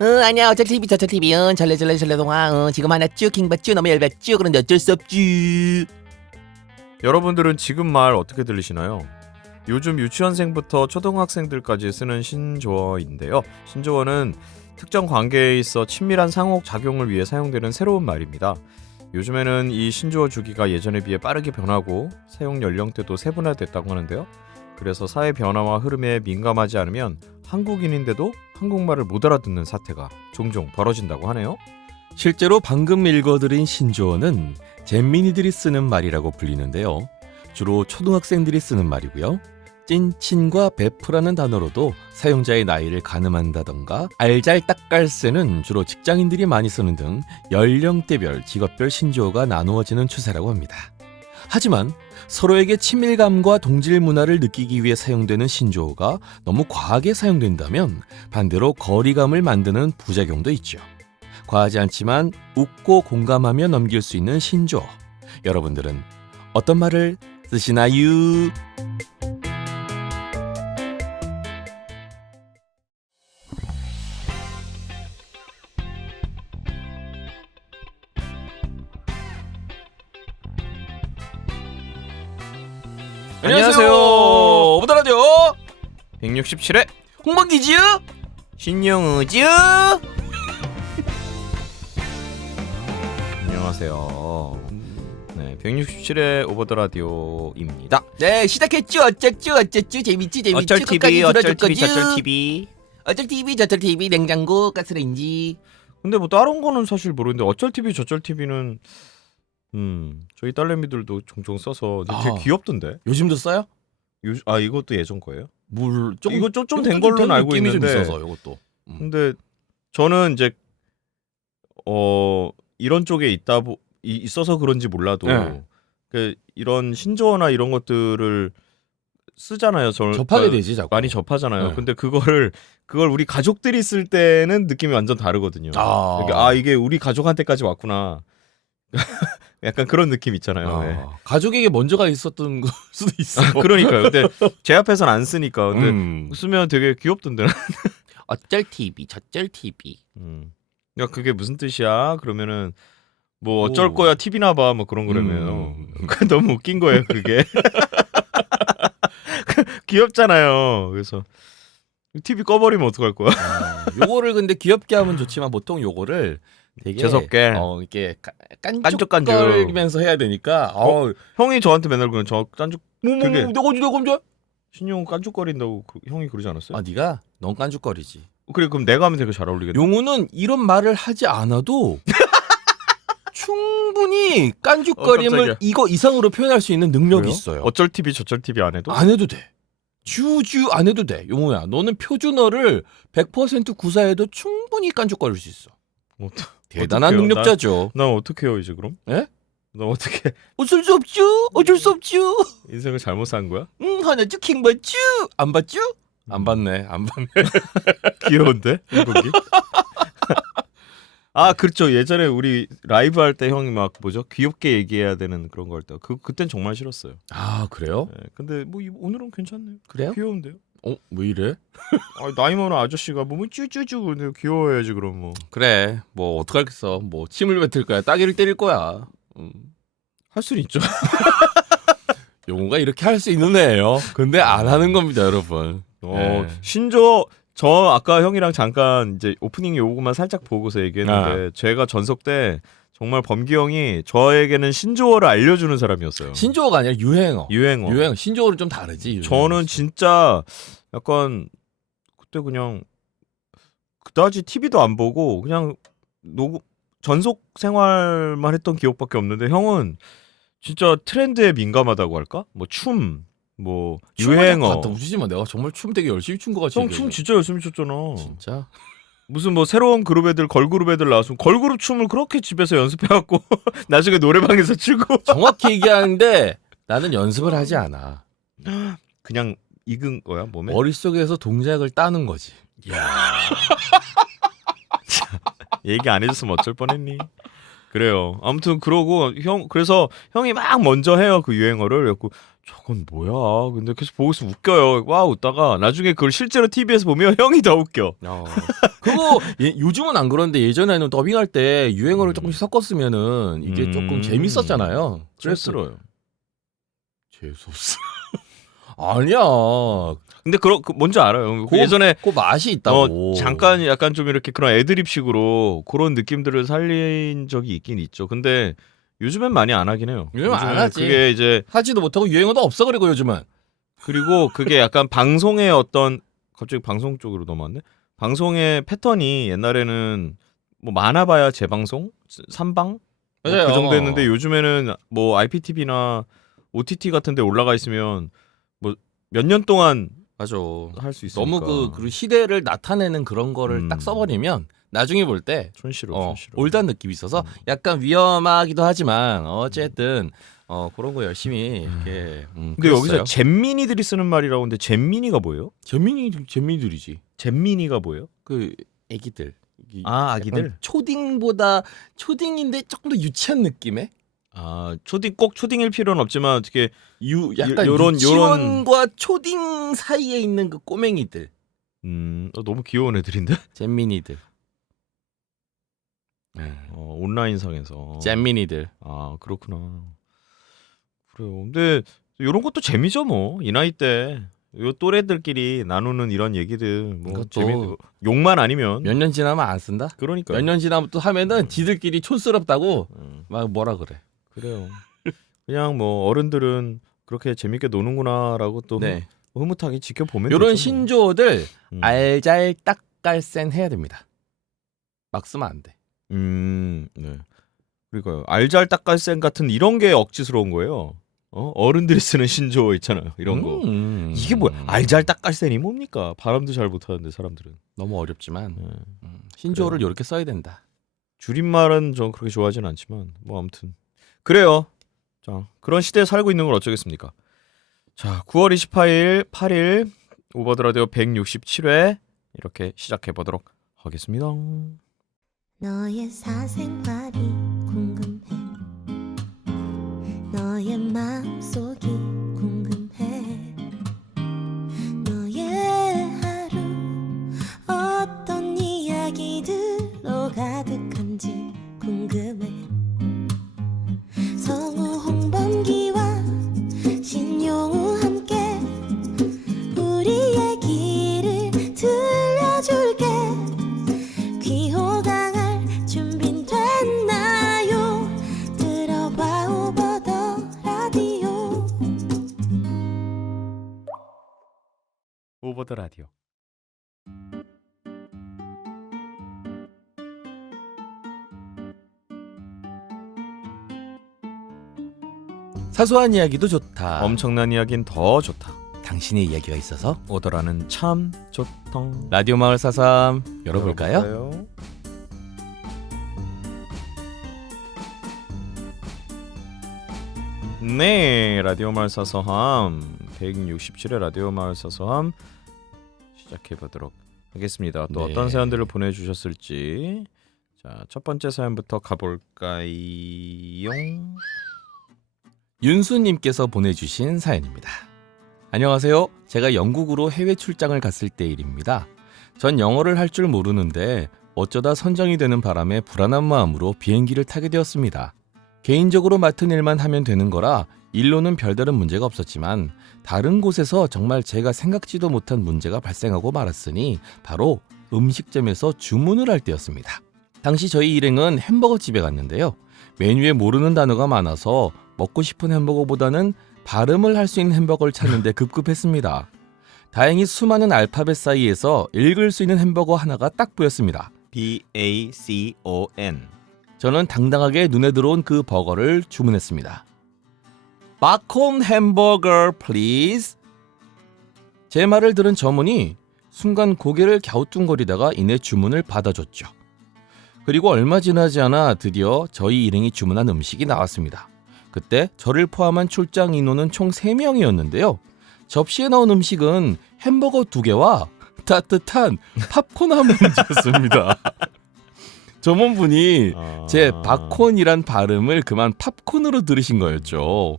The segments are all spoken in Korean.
아니야 어쩔 TV 저쩔 TV 전래동화 지금 하나 쭉 킹받쥬 너무 열받쥬 그런데 어쩔 수 없쥬. 여러분들은 지금 말 어떻게 들리시나요? 요즘 유치원생부터 초등학생들까지 쓰는 신조어인데요. 신조어는 특정 관계에 있어 친밀한 상호작용을 위해 사용되는 새로운 말입니다. 요즘에는 이 신조어 주기가 예전에 비해 빠르게 변하고 사용 연령대도 세분화됐다고 하는데요. 그래서 사회 변화와 흐름에 민감하지 않으면 한국인인데도 한국말을 못 알아듣는 사태가 종종 벌어진다고 하네요. 실제로 방금 읽어드린 신조어는 잼민이들이 쓰는 말이라고 불리는데요. 주로 초등학생들이 쓰는 말이고요. 찐친과 베프라는 단어로도 사용자의 나이를 가늠한다던가 알잘딱깔새는 주로 직장인들이 많이 쓰는 등 연령대별, 직업별 신조어가 나누어지는 추세라고 합니다. 하지만 서로에게 친밀감과 동질 문화를 느끼기 위해 사용되는 신조어가 너무 과하게 사용된다면 반대로 거리감을 만드는 부작용도 있죠. 과하지 않지만 웃고 공감하며 넘길 수 있는 신조어. 여러분들은 어떤 말을 쓰시나요? 안녕하세요. 오버더라디오 167회 홍범기지요. 신영우즈. 안녕하세요. 네, 167회 오버 더 라디오입니다. 네 시작했죠. 어쩌쭈 재밌지 어쩔 TV, 어쩔 TV, 저쩔 TV. 어쩔 TV 저쩔 TV 냉장고 가스레인지. 근데 뭐 다른 거는 사실 모르는데 어쩔 TV, 저쩔 TV는 저희 딸내미들도 종종 써서 되게 귀엽던데. 요즘도 써요? 이것도 예전 거예요? 이거 좀 된 걸로는 알고 느낌이 있는데. 좀 있어서 이것도. 근데 저는 이제 이런 쪽에 있어서 그런지 몰라도 네. 이런 신조어나 이런 것들을 쓰잖아요. 접하게 되지 자꾸. 많이 접하잖아요. 네. 근데 그걸 우리 가족들이 쓸 때는 느낌이 완전 다르거든요. 이게 우리 가족한테까지 왔구나. 약간 그런 느낌 있잖아요. 네. 가족에게 먼저가 있었던 걸 수도 있어. 그러니까요. 근데 제 앞에서는 안 쓰니까. 근데 쓰면 되게 귀엽던데. 어쩔 TV 저쩔 TV. 야 그게 무슨 뜻이야? 그러면은 뭐 어쩔 거야 TV나 봐 뭐 그런 거라며요. 너무 웃긴 거예요 그게. 귀엽잖아요. 그래서 TV 꺼버리면 어떡할 거야? 요거를 근데 귀엽게 하면 좋지만 보통 요거를 되게 재수없게 이렇게 깐죽깐죽 깐죽거리면서 해야 되니까 형이 저한테 맨날 그런 저 깐죽 그게 내가 언제 신용 깐죽거린다고 형이 그러지 않았어요? 네가 넌 깐죽거리지. 그래 그럼 내가 하면 되게 잘 어울리겠네. 용우는 이런 말을 하지 않아도 충분히 깐죽거림을 이거 이상으로 표현할 수 있는 능력이 그래요? 있어요. 어쩔 TV 저쩔 TV 안 해도? 안 해도 돼. 주주 안 해도 돼. 용우야, 너는 표준어를 100% 구사해도 충분히 깐죽거릴 수 있어. 대단한 어떡해요? 능력자죠. 난 어떻게 해요 이제 그럼? 예? 나 어떻게 어쩔 수 없죠. 어쩔 수 없죠. 인생을 잘못 산 거야? 하나쯤 킹 받죠. 안 받죠? 안 받네. 안 받네. 귀여운데 한국이? 그렇죠. 예전에 우리 라이브 할 때 형이 막 뭐죠? 귀엽게 얘기해야 되는 그런 거 할 때 그땐 정말 싫었어요. 그래요? 네, 근데 뭐 오늘은 괜찮네요. 그래요? 귀여운데요? 왜 이래? 나이 많은 아저씨가 뭐 쭈쭈쭈 근데 귀여워야지 그럼 뭐. 그래. 뭐 어떡하겠어. 뭐 침을 뱉을 거야. 따귀를 때릴 거야. 할 수는 있죠. 용우가 이렇게 할 수 있는 애예요. 근데 안 하는 겁니다, 여러분. 신조 저 아까 형이랑 잠깐 이제 오프닝 요거만 살짝 보고서 얘기했는데 제가 전속 때 정말 범기 형이 저에게는 신조어를 알려주는 사람이었어요. 신조어가 아니라 유행어. 유행어. 신조어는 좀 다르지. 저는 진짜 약간 그때 그냥 그다지 TV도 안 보고 그냥 전속 생활만 했던 기억밖에 없는데 형은 진짜 트렌드에 민감하다고 할까? 뭐 춤, 뭐 유행어. 갖다 붙이지 마. 내가 정말 춤 되게 열심히 춘 거 같이. 형 춤 진짜 열심히 췄잖아. 진짜? 무슨 뭐 새로운 그룹 애들 걸그룹 애들 나왔으면 걸그룹 춤을 그렇게 집에서 연습해갖고 나중에 노래방에서 추고. 정확히 얘기하는데 나는 연습을 하지 않아. 그냥 익은 거야 몸에? 머릿속에서 동작을 따는 거지. 야. 얘기 안 해줬으면 어쩔 뻔했니? 그래요. 아무튼 그러고 그래서 형이 막 먼저 해요 그 유행어를. 그래갖고 저건 뭐야? 근데 계속 보고 있으면 웃겨요. 와 웃다가 나중에 그걸 실제로 TV에서 보면 형이 더 웃겨. 그거 요즘은 안 그런데 예전에는 더빙할 때 유행어를 조금씩 섞었으면은 이게 조금 재밌었잖아요. 그랬어요. 재수없어. 아니야. 근데 그 뭔지 알아요. 예전에 그 맛이 있다고. 잠깐 약간 좀 이렇게 그런 애드립식으로 그런 느낌들을 살린 적이 있긴 있죠. 근데 요즘엔 많이 안 하긴 해요. 요즘 안 하지. 그게 이제 하지도 못하고 유행어도 없어 그리고 요즘은. 그리고 그게 약간 방송의 어떤 갑자기 방송 쪽으로 넘어왔네. 방송의 패턴이 옛날에는 뭐 많아봐야 재방송, 3방 맞아요. 그 정도였는데 요즘에는 뭐 IPTV나 OTT 같은데 올라가 있으면 뭐 몇 년 동안 맞아. 할 수 있으니까. 너무 그 시대를 나타내는 그런 거를 딱 써버리면 나중에 볼 때 촌스러워. 올드한 느낌이 있어서 약간 위험하기도 하지만 어쨌든 그런 거 열심히 이렇게. 근데 여기서 잼민이들이 쓰는 말이라고 하는데 잼민이가 뭐예요? 잼민이들이지. 잼민이가 뭐예요? 그 애기들. 아기들? 초딩보다 초딩인데 조금 더 유치한 느낌의. 꼭 초딩일 필요는 없지만 어떻게 약간 유치원과 초딩 사이에 있는 그 꼬맹이들. 너무 귀여운 애들인데? 잼민이들. 온라인상에서. 잼민이들. 그렇구나. 그래요. 근데 이런 것도 재미죠 뭐. 이 나이 때 요 또래들끼리 나누는 이런 얘기들 뭐 재미 욕만 아니면 몇 년 지나면 안 쓴다? 그러니까 몇 년 지나면 또 하면은 지들끼리 촌스럽다고 막 뭐라 그래. 그래요. 그냥 뭐 어른들은 그렇게 재밌게 노는구나라고 또 흐뭇하게 지켜보면 이런 되죠, 신조어들 알잘딱깔센 해야 됩니다. 막 쓰면 안 돼. 네. 그러니까요. 알잘딱깔센 같은 이런 게 억지스러운 거예요. 어른들이 쓰는 신조어 있잖아요. 이런 거. 이게 뭐야? 알잘딱깔센이 뭡니까? 발음도 잘 못하는데 사람들은. 너무 어렵지만 신조어를 이렇게 써야 된다. 줄임말은 전 그렇게 좋아하진 않지만 뭐 아무튼 그래요. 자, 그런 시대에 살고 있는 걸 어쩌겠습니까? 자, 9월 28일 8일 오버드 라디오 167회 이렇게 시작해 보도록 하겠습니다. 너의 사생활이 궁금해. 너의 마음속이 궁금해. 너의 하루 어떤 이야기들로 가득한지 궁금해. 성우 홍범기와 신용우 함께 우리의 길을 들려줄게. 귀호강할 준비는 됐나요? 들어봐 오버더 라디오. 오버드 라디오. 사소한 이야기도 좋다. 엄청난 이야기는 더 좋다. 당신의 이야기가 있어서 오더라는 참 좋다. 라디오 마을 사삼 열어볼까요? 열어볼까요? 네, 라디오 마을 사서함 167회 라디오 마을 사서함 시작해 보도록 하겠습니다. 또 네. 어떤 사연들을 보내주셨을지. 자, 첫 번째 사연부터 가볼까요? 윤수님께서 보내주신 사연입니다. 안녕하세요. 제가 영국으로 해외 출장을 갔을 때 일입니다. 전 영어를 할 줄 모르는데 어쩌다 선정이 되는 바람에 불안한 마음으로 비행기를 타게 되었습니다. 개인적으로 맡은 일만 하면 되는 거라 일로는 별다른 문제가 없었지만 다른 곳에서 정말 제가 생각지도 못한 문제가 발생하고 말았으니 바로 음식점에서 주문을 할 때였습니다. 당시 저희 일행은 햄버거 집에 갔는데요. 메뉴에 모르는 단어가 많아서 먹고 싶은 햄버거보다는 발음을 할 수 있는 햄버거를 찾는데 급급했습니다. 다행히 수많은 알파벳 사이에서 읽을 수 있는 햄버거 하나가 딱 보였습니다. BACON. 저는 당당하게 눈에 들어온 그 버거를 주문했습니다. 바콘 햄버거 플리즈. 제 말을 들은 점원이 순간 고개를 갸우뚱거리다가 이내 주문을 받아줬죠. 그리고 얼마 지나지 않아 드디어 저희 일행이 주문한 음식이 나왔습니다. 그때 저를 포함한 출장 인원은 총 3명이었는데요. 접시에 나온 음식은 햄버거 2개와 따뜻한 팝콘 한 봉지였습니다. 저번 분이 제 아. 바콘이란 발음을 그만 팝콘으로 들으신 거였죠.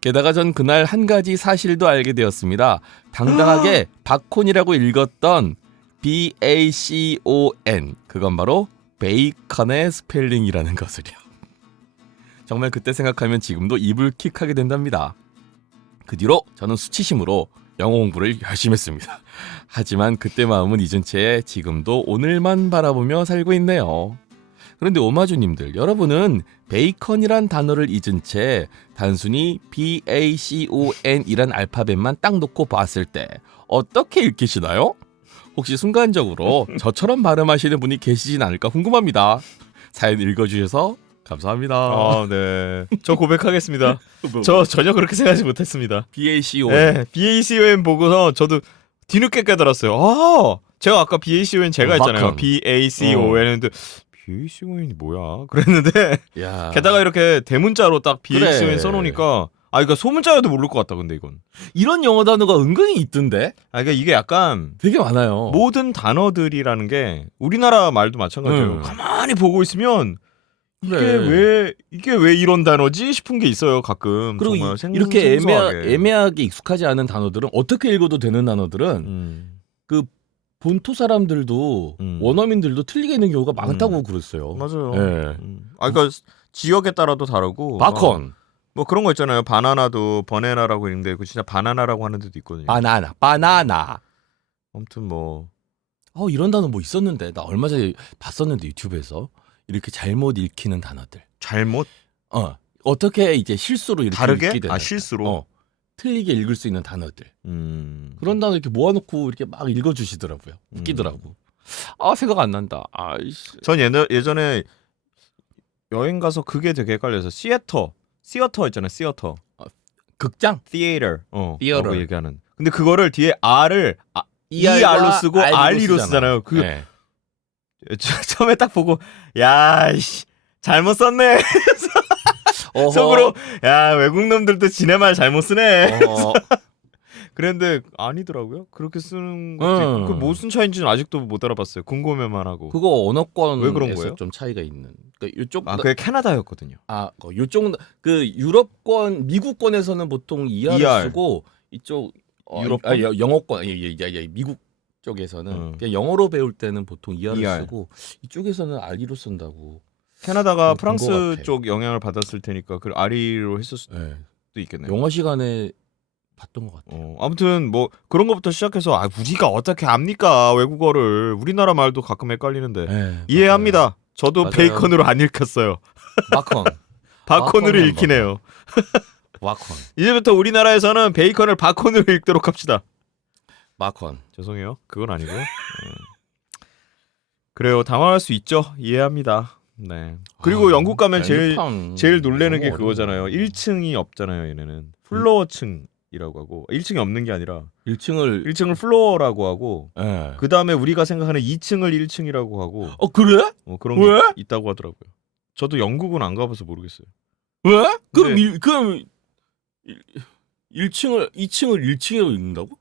게다가 전 그날 한 가지 사실도 알게 되었습니다. 당당하게 바콘이라고 읽었던 BACON, 그건 바로 베이컨의 스펠링이라는 것을요. 정말 그때 생각하면 지금도 이불킥하게 된답니다. 그 뒤로 저는 수치심으로 영어 공부를 열심히 했습니다. 하지만 그때 마음은 잊은 채 지금도 오늘만 바라보며 살고 있네요. 그런데 오마주님들, 여러분은 베이컨이란 단어를 잊은 채 단순히 BACON이란 알파벳만 딱 놓고 봤을 때 어떻게 읽히시나요? 혹시 순간적으로 저처럼 발음하시는 분이 계시진 않을까 궁금합니다. 사연 읽어주셔서 감사합니다. 아, 네. 저 고백하겠습니다. 저 전혀 그렇게 생각하지 못했습니다. BACON. 네, BACON 보고서 저도 뒤늦게 깨달았어요. 아, 제가 아까 BACON 제가 했잖아요. 바콘. BACON 했는데 BACON이 뭐야? 그랬는데 야. 게다가 이렇게 대문자로 딱 BACON 그래. 써놓으니까 그러니까 소문자여도 모를 것 같다. 근데 이건 이런 영어 단어가 은근히 있던데? 그러니까 이게 약간 되게 많아요. 모든 단어들이라는 게 우리나라 말도 마찬가지예요. 가만히 보고 있으면 이게 왜 이런 단어지 싶은 게 있어요. 가끔. 그리고 정말 이렇게 생소하게. 애매하게 익숙하지 않은 단어들은 어떻게 읽어도 되는 단어들은 그 본토 사람들도 원어민들도 틀리게 있는 경우가 많다고 그랬어요. 맞아요. 예. 그러니까 지역에 따라도 다르고. 바콘, 뭐 그런 거 있잖아요. 바나나도 버네나라고 읽는데 그 진짜 바나나라고 하는 데도 있거든요. 바나나. 아무튼 뭐 이런 단어 뭐 있었는데 나 얼마 전에 봤었는데 유튜브에서 이렇게 잘못 읽히는 단어들. 잘못 어떻게 이제 실수로 이렇게 다르게 읽게 되는 실수로 틀리게 읽을 수 있는 단어들. 음. 그런 단어 이렇게 모아놓고 이렇게 막 읽어주시더라고요. 웃기더라고. 생각 안 난다. 아이씨. 전 예전에 여행 가서 그게 되게 헷갈려서 시어터 있잖아요. 시어터. 극장? theater. theater. 라고 얘기하는. 근데 그거를 뒤에 R을 ER과 ER로 쓰고 RE로 쓰잖아. 쓰잖아요. 그 네. 처음에 딱 보고 야씨 잘못 썼네. 어허. 속으로 야 외국 놈들도 지네 말 잘못 쓰네. 어, 그런데 아니더라고요. 그렇게 쓰는 것도 있고 그 무슨 차이인지는 아직도 못 알아봤어요. 궁금해만 하고. 그거 언어권에서 왜 그런 거예요? 좀 차이가 있는. 그러니까 이쪽 그게 캐나다였거든요. 요쪽 그 유럽권, 미국권에서는 보통 ER을 ER. 쓰고 이쪽 유럽권? 영어권, 미국 쪽에서는 그냥 영어로 배울 때는 보통 ER을 ER. 쓰고 이쪽에서는 RE로 쓴다고. 캐나다가 그런 것 프랑스 같아. 쪽 영향을 받았을 테니까 그 RE로 했을 수도 네. 있겠네요. 영어 시간에 봤던 것 같아요. 아무튼 뭐 그런 것부터 시작해서 우리가 어떻게 압니까 외국어를. 우리나라 말도 가끔 헷갈리는데 네, 이해합니다. 저도 맞아요. 베이컨으로 안 읽혔어요. 마컨, 바콘으로 바콘 읽히네요. 마컨, 이제부터 우리나라에서는 베이컨을 바콘으로 읽도록 합시다. 마컨. 죄송해요. 그건 아니고요. 그래요. 당황할 수 있죠. 이해합니다. 네. 그리고 영국 가면 제일 놀라는 게 그거잖아요. 1층이 없잖아요. 얘네는 플로어층이라고 하고 1층이 없는 게 아니라 1층을 플로어라고 하고 네. 그 다음에 우리가 생각하는 2층을 1층이라고 하고 그래? 그런 왜? 게 있다고 하더라고요. 저도 영국은 안 가봐서 모르겠어요. 왜? 그럼 근데- 그럼 1층을 2층을 1층이라고 읽는다고?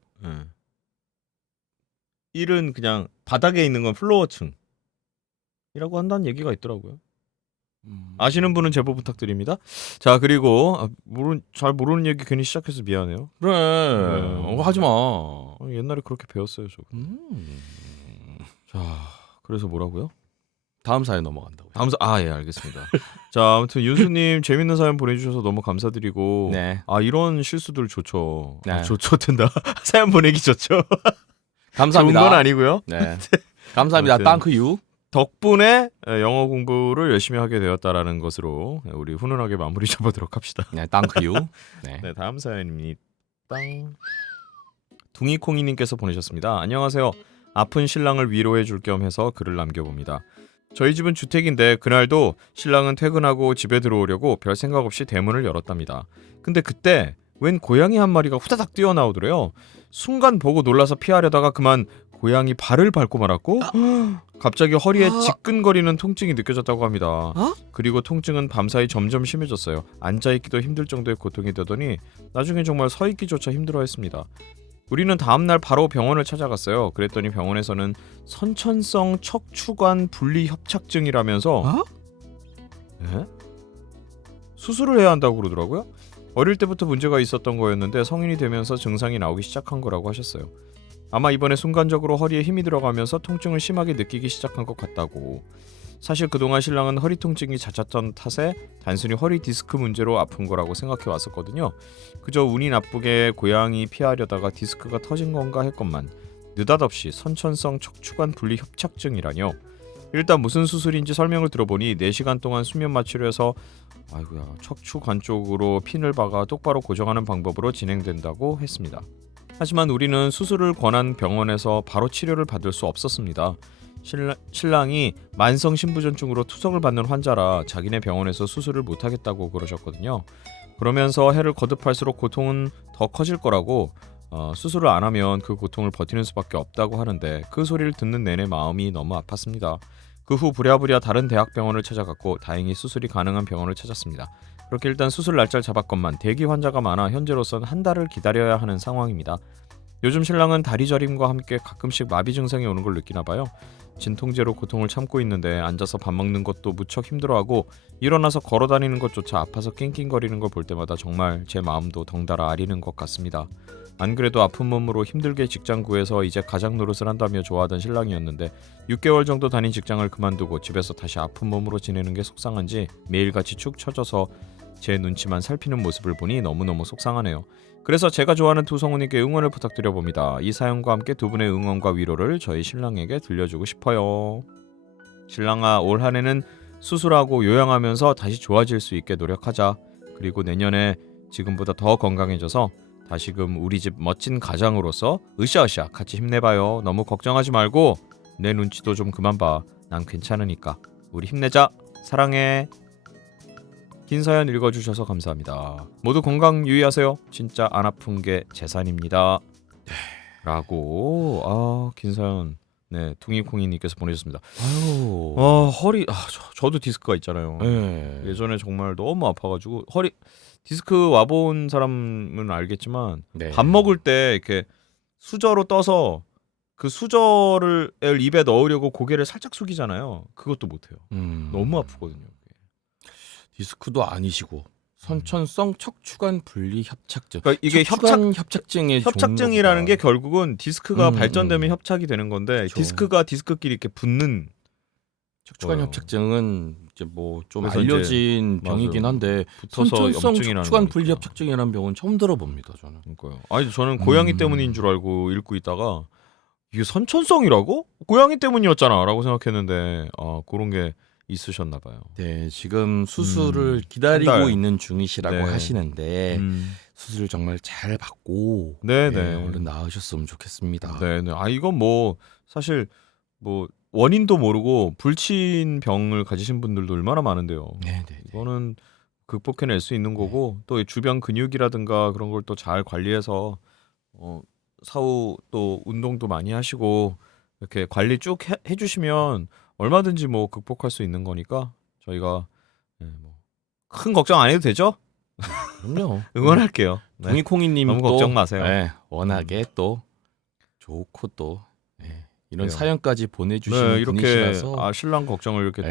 1은 그냥 바닥에 있는 건 플로어층이라고 한다는 얘기가 있더라고요. 아시는 분은 제보 부탁드립니다. 자, 그리고 잘 모르는 얘기 괜히 시작해서 미안해요. 그래. 하지 마. 옛날에 그렇게 배웠어요, 저. 자, 그래서 뭐라고요? 다음 사연 넘어간다고요. 예, 알겠습니다. 자, 아무튼 윤수님 재밌는 사연 보내주셔서 너무 감사드리고, 네. 이런 실수들 좋죠. 네. 좋죠 된다. 사연 보내기 좋죠. 감사합니다. 좋은 건 아니고요. 네. 감사합니다. 아무튼. 땅크 유. 덕분에 영어 공부를 열심히 하게 되었다라는 것으로 우리 훈훈하게 마무리 잡아보도록 합시다. 네, 땅크 유. 네. 네, 다음 사연입니다. 둥이콩이님께서 보내셨습니다. 안녕하세요. 아픈 신랑을 위로해 줄 겸 해서 글을 남겨봅니다. 저희 집은 주택인데 그날도 신랑은 퇴근하고 집에 들어오려고 별 생각 없이 대문을 열었답니다. 근데 그때 웬 고양이 한 마리가 후다닥 뛰어나오더래요. 순간 보고 놀라서 피하려다가 그만 고양이 발을 밟고 말았고 갑자기 허리에 지끈거리는 통증이 느껴졌다고 합니다. 그리고 통증은 밤사이 점점 심해졌어요. 앉아있기도 힘들 정도의 고통이 되더니 나중에 정말 서있기조차 힘들어했습니다. 우리는 다음날 바로 병원을 찾아갔어요. 그랬더니 병원에서는 선천성 척추관 분리 협착증이라면서 에? 수술을 해야 한다고 그러더라고요. 어릴 때부터 문제가 있었던 거였는데 성인이 되면서 증상이 나오기 시작한 거라고 하셨어요. 아마 이번에 순간적으로 허리에 힘이 들어가면서 통증을 심하게 느끼기 시작한 것 같다고. 사실 그동안 신랑은 허리 통증이 잦았던 탓에 단순히 허리 디스크 문제로 아픈 거라고 생각해 왔었거든요. 그저 운이 나쁘게 고양이 피하려다가 디스크가 터진 건가 했건만 느닷없이 선천성 척추관 분리 협착증이라뇨. 일단 무슨 수술인지 설명을 들어보니 4시간 동안 수면 마취를 아이고야 척추관 쪽으로 핀을 박아 똑바로 고정하는 방법으로 진행된다고 했습니다. 하지만 우리는 수술을 권한 병원에서 바로 치료를 받을 수 없었습니다. 신랑이 만성 신부전증으로 투석을 받는 환자라 자기네 병원에서 수술을 못하겠다고 그러셨거든요. 그러면서 해를 거듭할수록 고통은 더 커질 거라고 수술을 안 하면 그 고통을 버티는 수밖에 없다고 하는데 그 소리를 듣는 내내 마음이 너무 아팠습니다. 그 후 부랴부랴 다른 대학병원을 찾아갔고 다행히 수술이 가능한 병원을 찾았습니다. 그렇게 일단 수술 날짜를 잡았건만 대기 환자가 많아 현재로선 한 달을 기다려야 하는 상황입니다. 요즘 신랑은 다리 저림과 함께 가끔씩 마비 증상이 오는 걸 느끼나 봐요. 진통제로 고통을 참고 있는데 앉아서 밥 먹는 것도 무척 힘들어하고 일어나서 걸어다니는 것조차 아파서 낑낑거리는 걸 볼 때마다 정말 제 마음도 덩달아 아리는 것 같습니다. 안 그래도 아픈 몸으로 힘들게 직장 구해서 이제 가장 노릇을 한다며 좋아하던 신랑이었는데 6개월 정도 다닌 직장을 그만두고 집에서 다시 아픈 몸으로 지내는 게 속상한지 매일같이 축 처져서 제 눈치만 살피는 모습을 보니 너무너무 속상하네요. 그래서 제가 좋아하는 두 성우님께 응원을 부탁드려봅니다. 이 사연과 함께 두 분의 응원과 위로를 저희 신랑에게 들려주고 싶어요. 신랑아, 올 한 해는 수술하고 요양하면서 다시 좋아질 수 있게 노력하자. 그리고 내년에 지금보다 더 건강해져서 다시금 우리 집 멋진 가장으로서 으쌰으쌰 같이 힘내봐요. 너무 걱정하지 말고 내 눈치도 좀 그만 봐. 난 괜찮으니까. 우리 힘내자. 사랑해. 긴 사연 읽어주셔서 감사합니다. 모두 건강 유의하세요. 진짜 안 아픈 게 재산입니다. 라고 긴 사연 둥이콩이님께서 보내주셨습니다. 아유. 허리 저도 디스크가 있잖아요. 네. 예전에 정말 너무 아파가지고 허리 디스크 와본 사람은 알겠지만 네. 밥 먹을 때 이렇게 수저로 떠서 그 수저를 입에 넣으려고 고개를 살짝 숙이잖아요. 그것도 못해요. 너무 아프거든요. 디스크도 아니시고 선천성 척추관 분리 협착증. 그러니까 이게 협착증의 협착증이라는 게 결국은 디스크가 음, 발전되면 협착이 되는 건데 그렇죠. 디스크가 디스크끼리 이렇게 붙는 척추관 거예요. 협착증은 이제 뭐 좀 그래서 알려진 이제 병이긴 한데 붙어서 선천성 염증이 나는 척추관 거니까. 분리 협착증이라는 병은 처음 들어봅니다. 저는. 그러니까요. 아니 저는 고양이 때문인 줄 알고 읽고 있다가 이게 선천성이라고? 고양이 때문이었잖아라고 생각했는데 그런 게 있으셨나 봐요. 네, 지금 수술을 기다리고 한 달. 있는 중이시라고 네. 하시는데 수술 정말 잘 받고 네네. 얼른 나으셨으면 좋겠습니다. 네네. 이건 뭐 사실 뭐 원인도 모르고 불치인 병을 가지신 분들도 얼마나 많은데요. 네. 이거는 극복해낼 수 있는 거고 또 주변 근육이라든가 그런 걸 또 잘 관리해서 사후 또 운동도 많이 하시고 이렇게 관리 쭉 해주시면 얼마든지 뭐 극복할 수 있는 거니까 저희가 큰 걱정 안 해도 되죠? 그럼요. 응원할게요. 네. 동이콩이님 너무 또 걱정 마세요. 네, 워낙에 또 좋고 또 이런 그래요. 사연까지 보내주시는 이렇게 분이시라서 신랑 걱정을 이렇게 또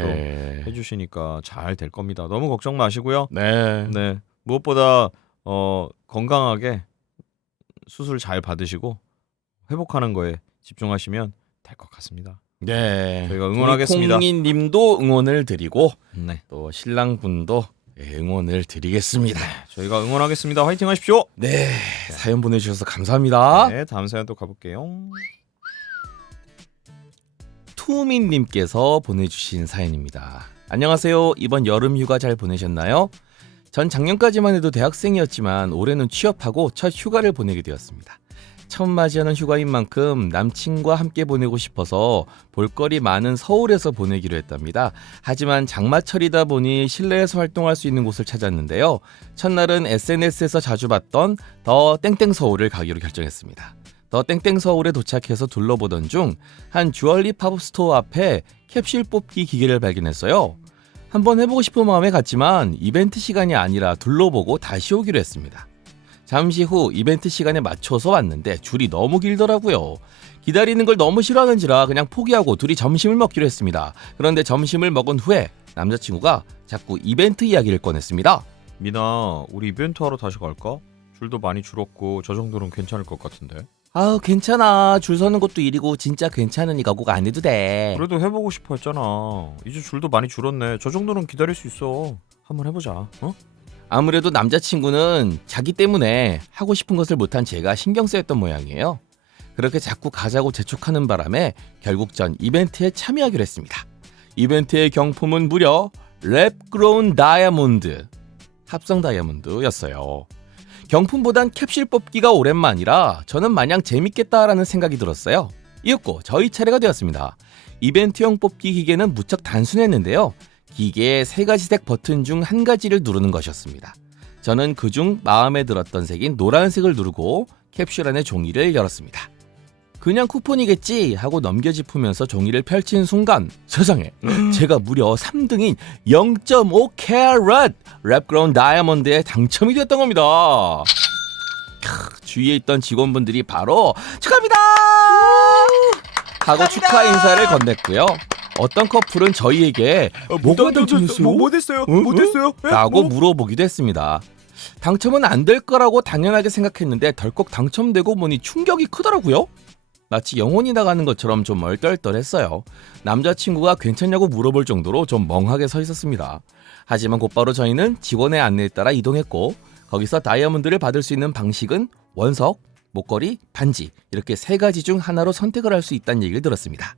해주시니까 잘 될 겁니다. 너무 걱정 마시고요. 네. 무엇보다 건강하게 수술 잘 받으시고 회복하는 거에 집중하시면 될 것 같습니다. 네. 저희가 응원하겠습니다. 콩이님도 응원을 드리고 네, 또 신랑분도 응원을 드리겠습니다. 저희가 응원하겠습니다. 화이팅 하십시오. 네, 사연 보내주셔서 감사합니다. 네, 다음 사연 또 가볼게요. 투민님께서 보내주신 사연입니다. 안녕하세요. 이번 여름 휴가 잘 보내셨나요? 전 작년까지만 해도 대학생이었지만 올해는 취업하고 첫 휴가를 보내게 되었습니다. 처음 맞이하는 휴가인 만큼 남친과 함께 보내고 싶어서 볼거리 많은 서울에서 보내기로 했답니다. 하지만 장마철이다 보니 실내에서 활동할 수 있는 곳을 찾았는데요. 첫날은 SNS에서 자주 봤던 더 땡땡 서울을 가기로 결정했습니다. 더 땡땡 서울에 도착해서 둘러보던 중 한 주얼리 팝업 스토어 앞에 캡슐 뽑기 기계를 발견했어요. 한번 해보고 싶은 마음에 갔지만 이벤트 시간이 아니라 둘러보고 다시 오기로 했습니다. 잠시 후 이벤트 시간에 맞춰서 왔는데 줄이 너무 길더라고요. 기다리는 걸 너무 싫어하는지라 그냥 포기하고 둘이 점심을 먹기로 했습니다. 그런데 점심을 먹은 후에 남자친구가 자꾸 이벤트 이야기를 꺼냈습니다. 미나, 우리 이벤트 하러 다시 갈까? 줄도 많이 줄었고 저 정도는 괜찮을 것 같은데. 아우 괜찮아. 줄 서는 것도 일이고 진짜 괜찮으니까 꼭 안 해도 돼. 그래도 해보고 싶어 했잖아. 이제 줄도 많이 줄었네. 저 정도는 기다릴 수 있어. 한번 해보자. 어? 아무래도 남자친구는 자기 때문에 하고 싶은 것을 못한 제가 신경 쓰였던 모양이에요. 그렇게 자꾸 가자고 재촉하는 바람에 결국 전 이벤트에 참여하기로 했습니다. 이벤트의 경품은 무려 랩그로운 다이아몬드, 합성 다이아몬드였어요. 경품보단 캡슐 뽑기가 오랜만이라 저는 마냥 재밌겠다라는 생각이 들었어요. 이윽고 저희 차례가 되었습니다. 이벤트용 뽑기 기계는 무척 단순했는데요. 기계의 3가지 색 버튼 중 한 가지를 누르는 것이었습니다. 저는 그중 마음에 들었던 색인 노란색을 누르고 캡슐 안의 종이를 열었습니다. 그냥 쿠폰이겠지 하고 넘겨짚으면서 종이를 펼친 순간 세상에 제가 무려 3등인 0.5 캐럿 랩그라운 다이아몬드에 당첨이 됐던 겁니다. 주위에 있던 직원분들이 바로 축하합니다 하고 축하 인사를 건넸고요. 어떤 커플은 저희에게 뭐가 당첨됐어요? 뭐 됐어요? 뭐 됐어요? 라고 물어보기도 했습니다. 당첨은 안 될 거라고 당연하게 생각했는데 덜컥 당첨되고 보니 충격이 크더라고요. 마치 영혼이 나가는 것처럼 좀 얼떨떨했어요. 남자친구가 괜찮냐고 물어볼 정도로 좀 멍하게 서 있었습니다. 하지만 곧바로 저희는 직원의 안내에 따라 이동했고 거기서 다이아몬드를 받을 수 있는 방식은 원석, 목걸이, 반지 이렇게 3가지 중 하나로 선택을 할 수 있다는 얘기를 들었습니다.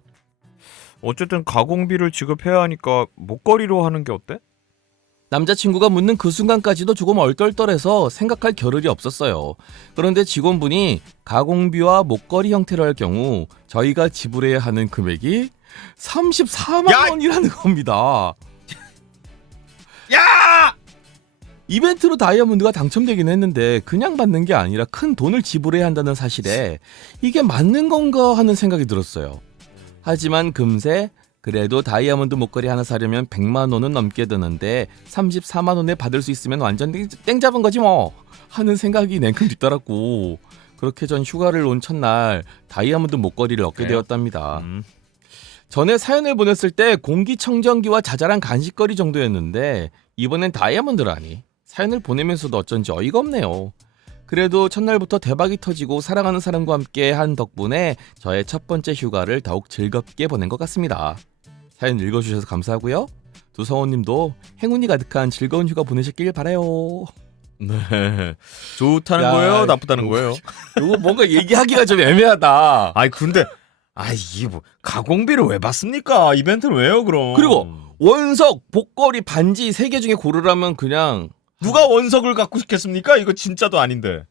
어쨌든 가공비를 지급해야 하니까 목걸이로 하는 게 어때? 남자친구가 묻는 그 순간까지도 조금 얼떨떨해서 생각할 겨를이 없었어요. 그런데 직원분이 가공비와 목걸이 형태로 할 경우 저희가 지불해야 하는 금액이 34만 원이라는 겁니다. 야! 이벤트로 다이아몬드가 당첨되긴 했는데 그냥 받는 게 아니라 큰 돈을 지불해야 한다는 사실에 이게 맞는 건가 하는 생각이 들었어요. 하지만 금세 그래도 다이아몬드 목걸이 하나 사려면 100만 원은 넘게 드는데 34만 원에 받을 수 있으면 완전 땡 잡은 거지 뭐 하는 생각이 냉큼 뒤따랐고 그렇게 전 휴가를 온 첫날 다이아몬드 목걸이를 얻게 되었답니다. 전에 사연을 보냈을 때 공기청정기와 자잘한 간식거리 정도였는데 이번엔 다이아몬드라니 사연을 보내면서도 어쩐지 어이가 없네요. 그래도 첫날부터 대박이 터지고 사랑하는 사람과 함께 한 덕분에 저의 첫 번째 휴가를 더욱 즐겁게 보낸 것 같습니다. 사연 읽어주셔서 감사하고요. 두성원님도 행운이 가득한 즐거운 휴가 보내셨길 바라요. 네. 좋다는 야, 거예요? 나쁘다는 거예요? 이거 뭔가 얘기하기가 좀 애매하다. 아이 근데 이게 뭐 가공비를 왜 받습니까? 이벤트를 왜요 그럼? 그리고 원석, 목걸이, 반지 3개 중에 고르라면 그냥 누가 원석을 갖고 싶겠습니까? 이거 진짜도 아닌데.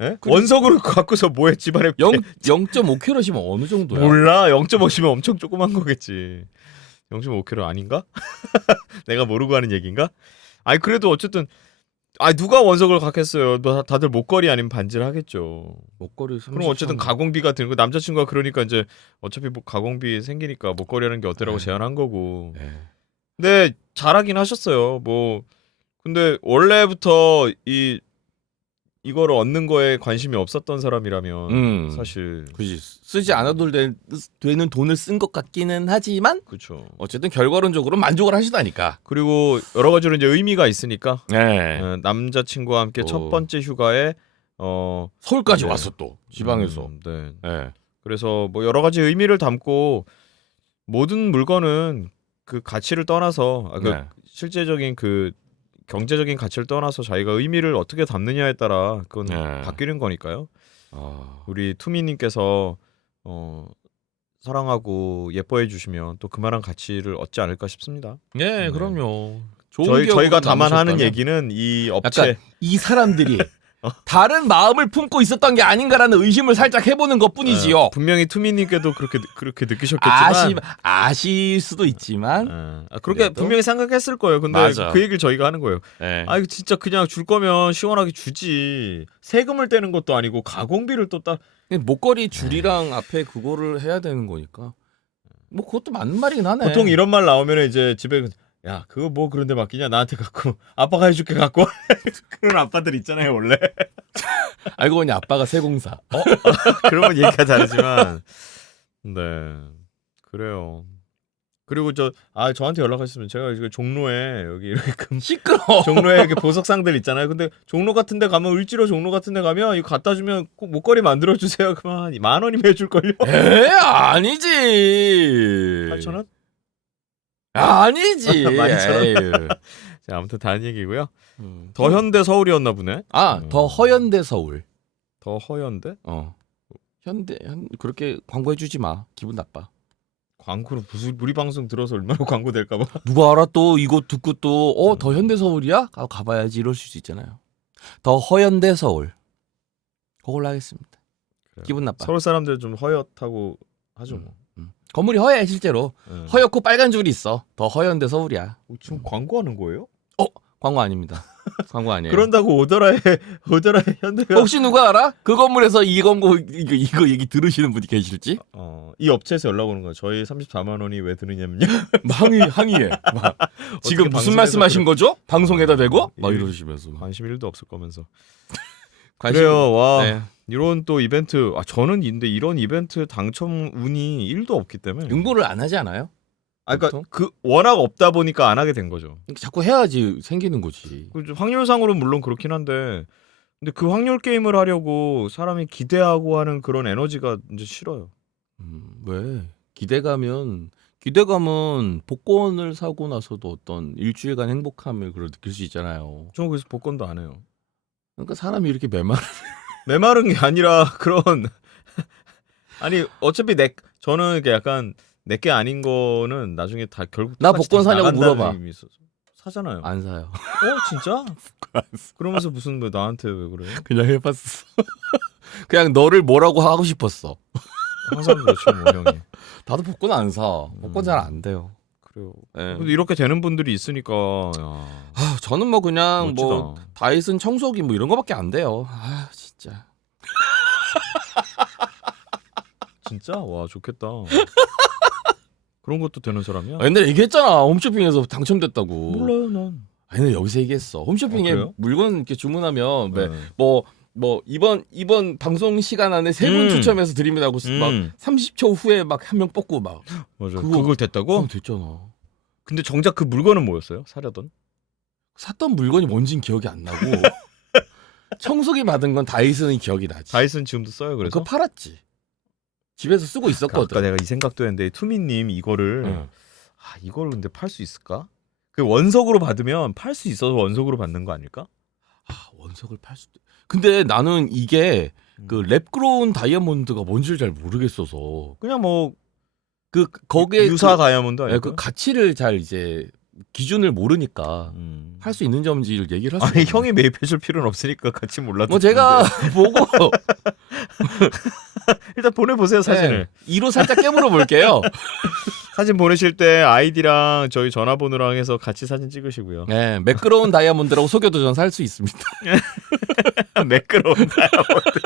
예? 원석으로 갖고서 뭐해 집안에 0.5캐럿이면 어느 정도야? 몰라. 0.5시면 엄청 조그만 거겠지. 0.5kg 아닌가? 내가 모르고 하는 얘기인가? 아니 그래도 어쨌든 누가 원석을 갖겠어요. 다들 목걸이 아니면 반지를 하겠죠. 목걸이 그럼 어쨌든 가공비가 드는 거 남자친구가 그러니까 이제 어차피 뭐 가공비 생기니까 목걸이 하는 게 어때라고 제안한 거고. 네. 근데 잘하긴 하셨어요. 뭐 근데 원래부터 이거를 얻는 거에 관심이 없었던 사람이라면 사실 그지 쓰지 않아도 되는 돈을 쓴 것 같기는 하지만 그렇죠. 어쨌든 결과론적으로 만족을 하시다니까. 그리고 여러 가지로 이제 의미가 있으니까 네. 남자친구와 함께 첫 번째 휴가에 서울까지 네. 왔어 또 지방에서. 네. 네. 그래서 뭐 여러 가지 의미를 담고 모든 물건은 그 가치를 떠나서 네. 실제적인 그 경제적인 가치를 떠나서 자기가 의미를 어떻게 담느냐에 따라 그건 네. 바뀌는 거니까요. 우리 투미님께서 사랑하고 예뻐해 주시면 또 그만한 가치를 얻지 않을까 싶습니다. 네, 그럼요. 좋은 저희가 기억으로 다만 하는 남으셨다면 얘기는 이 업체 약간 이 사람들이 다른 마음을 품고 있었던 게 아닌가라는 의심을 살짝 해보는 것뿐이지요. 분명히 투미님께도 그렇게 느끼셨겠지만 아실 수도 있지만 그렇게 그래도? 분명히 생각했을 거예요. 근데 맞아. 그 얘기를 저희가 하는 거예요. 네. 이거 진짜 그냥 줄 거면 시원하게 주지. 세금을 떼는 것도 아니고 가공비를 또 목걸이 줄이랑 앞에 그거를 해야 되는 거니까 뭐 그것도 맞는 말이긴 하네. 보통 이런 말 나오면 이제 집에 야 그거 뭐 그런데 맡기냐 나한테 갖고 아빠가 해줄게 갖고 그런 아빠들 있잖아요 원래. 알고 보니 아빠가 세공사. 그러면 얘기가 다르지만 네 그래요. 그리고 저한테 연락하셨으면 제가 이거 종로에 여기 이렇게 시끄러. 종로에 이렇게 보석상들 있잖아요. 근데 종로 같은데 가면 을지로 종로 같은데 가면 이거 갖다 주면 꼭 목걸이 만들어 주세요. 그만 10,000원이면 해줄 걸요. 아니지. 8,000원? 아니지. 12,000원? 자, 아무튼 다른 얘기고요. 더 현대 서울이었나 보네. 더 허연대 서울. 더 허현대? 그렇게 광고해주지 마. 기분 나빠. 광고로 무슨 우리 방송 들어서 얼마나 광고 될까봐. 누가 알아 또 이거 듣고 또 더 현대 서울이야? 가봐야지 이럴 수 있잖아요. 더 허연대 서울. 그걸로 하겠습니다. 그래요. 기분 나빠. 서울 사람들 좀 허옇다고 하죠 뭐. 건물이 허해 실제로. 네. 허옇고 빨간 줄이 있어. 더 허연대 서울이야. 지금 광고하는 거예요? 광고 아닙니다. 광고 아니에요. 그런다고 오더라에 현대가 혹시 누가 알아? 그 건물에서 이 광고 이거 얘기 들으시는 분이 계실지? 이 업체에서 연락 오는 거야. 저희 34만 원이 왜 드느냐면요. 항의해. 지금 무슨 말씀하신 거죠? 방송에다 대고? 막 이러시면서 관심 1도 없을 거면서. 관심- 그래요. 와. 네. 이런 또 이벤트 저는 근데 이런 이벤트 당첨 운이 1도 없기 때문에 응모를 안 하지 않아요? 그러니까 보통? 그 워낙 없다 보니까 안 하게 된 거죠. 자꾸 해야지 생기는 거지. 확률상으로는 물론 그렇긴 한데 근데 그 확률 게임을 하려고 사람이 기대하고 하는 그런 에너지가 이제 싫어요. 왜? 기대감은 복권을 사고 나서도 어떤 일주일간 행복함을 느낄 수 있잖아요. 저는 그래서 복권도 안 해요. 그러니까 사람이 이렇게 메마른 게 아니라 그런 아니 어차피 저는 이렇게 약간 내게 아닌 거는 나중에 다 결국 나 똑같이 복권 다시 사냐고 나간다는 물어봐. 의미 있어서. 사잖아요. 안 사요. 진짜? 그러면서 무슨 뭐 나한테 왜 그래요? 그냥 해봤어. 그냥 너를 뭐라고 하고 싶었어. 항상 그렇죠 뭐 형이. 나도 복권 안 사. 복권 잘 안 돼요. 그래요. 네. 근데 이렇게 되는 분들이 있으니까 저는 뭐 그냥 멋지다. 뭐 다이슨 청소기 뭐 이런 거밖에 안 돼요. 진짜. 진짜? 와 좋겠다. 그런 것도 되는 사람이야? 옛날에 얘기했잖아. 홈쇼핑에서 당첨됐다고. 몰라요 난. 아니 여기서 얘기했어. 홈쇼핑에 그래요? 물건 이렇게 주문하면 네. 뭐 이번 방송 시간 안에 3분 추첨해서 드리면 하고 막 30초 후에 막 한 명 뽑고 막 맞아. 그걸 됐다고? 됐잖아. 근데 정작 그 물건은 뭐였어요? 사려던? 샀던 물건이 뭔진 기억이 안 나고 청소기 받은 건 다이슨이 기억이 나지. 다이슨 지금도 써요 그래서? 그거 팔았지. 집에서 쓰고 있었거든. 아까 내가 이 생각도 했는데 투미님 이거를 이걸 근데 팔 수 있을까? 그 원석으로 받으면 팔 수 있어서 원석으로 받는 거 아닐까? 원석을 팔 수도. 근데 나는 이게 그 랩그로운 다이아몬드가 뭔지를 잘 모르겠어서 그냥 뭐 거기에 유사 다이아몬드 아닐까? 그 가치를 잘 이제 기준을 모르니까 할 수 있는 점지를 얘기를 할 수. 아니 형이 매입해줄 필요는 없으니까 같이 몰라도. 뭐 제가 보고 일단 보내보세요 사진을. 이로 살짝 깨물어 볼게요. 사진 보내실 때 아이디랑 저희 전화번호랑 해서 같이 사진 찍으시고요. 네, 매끄러운 다이아몬드라고 속여도 전 살 수 있습니다. 매끄러운 다이아몬드.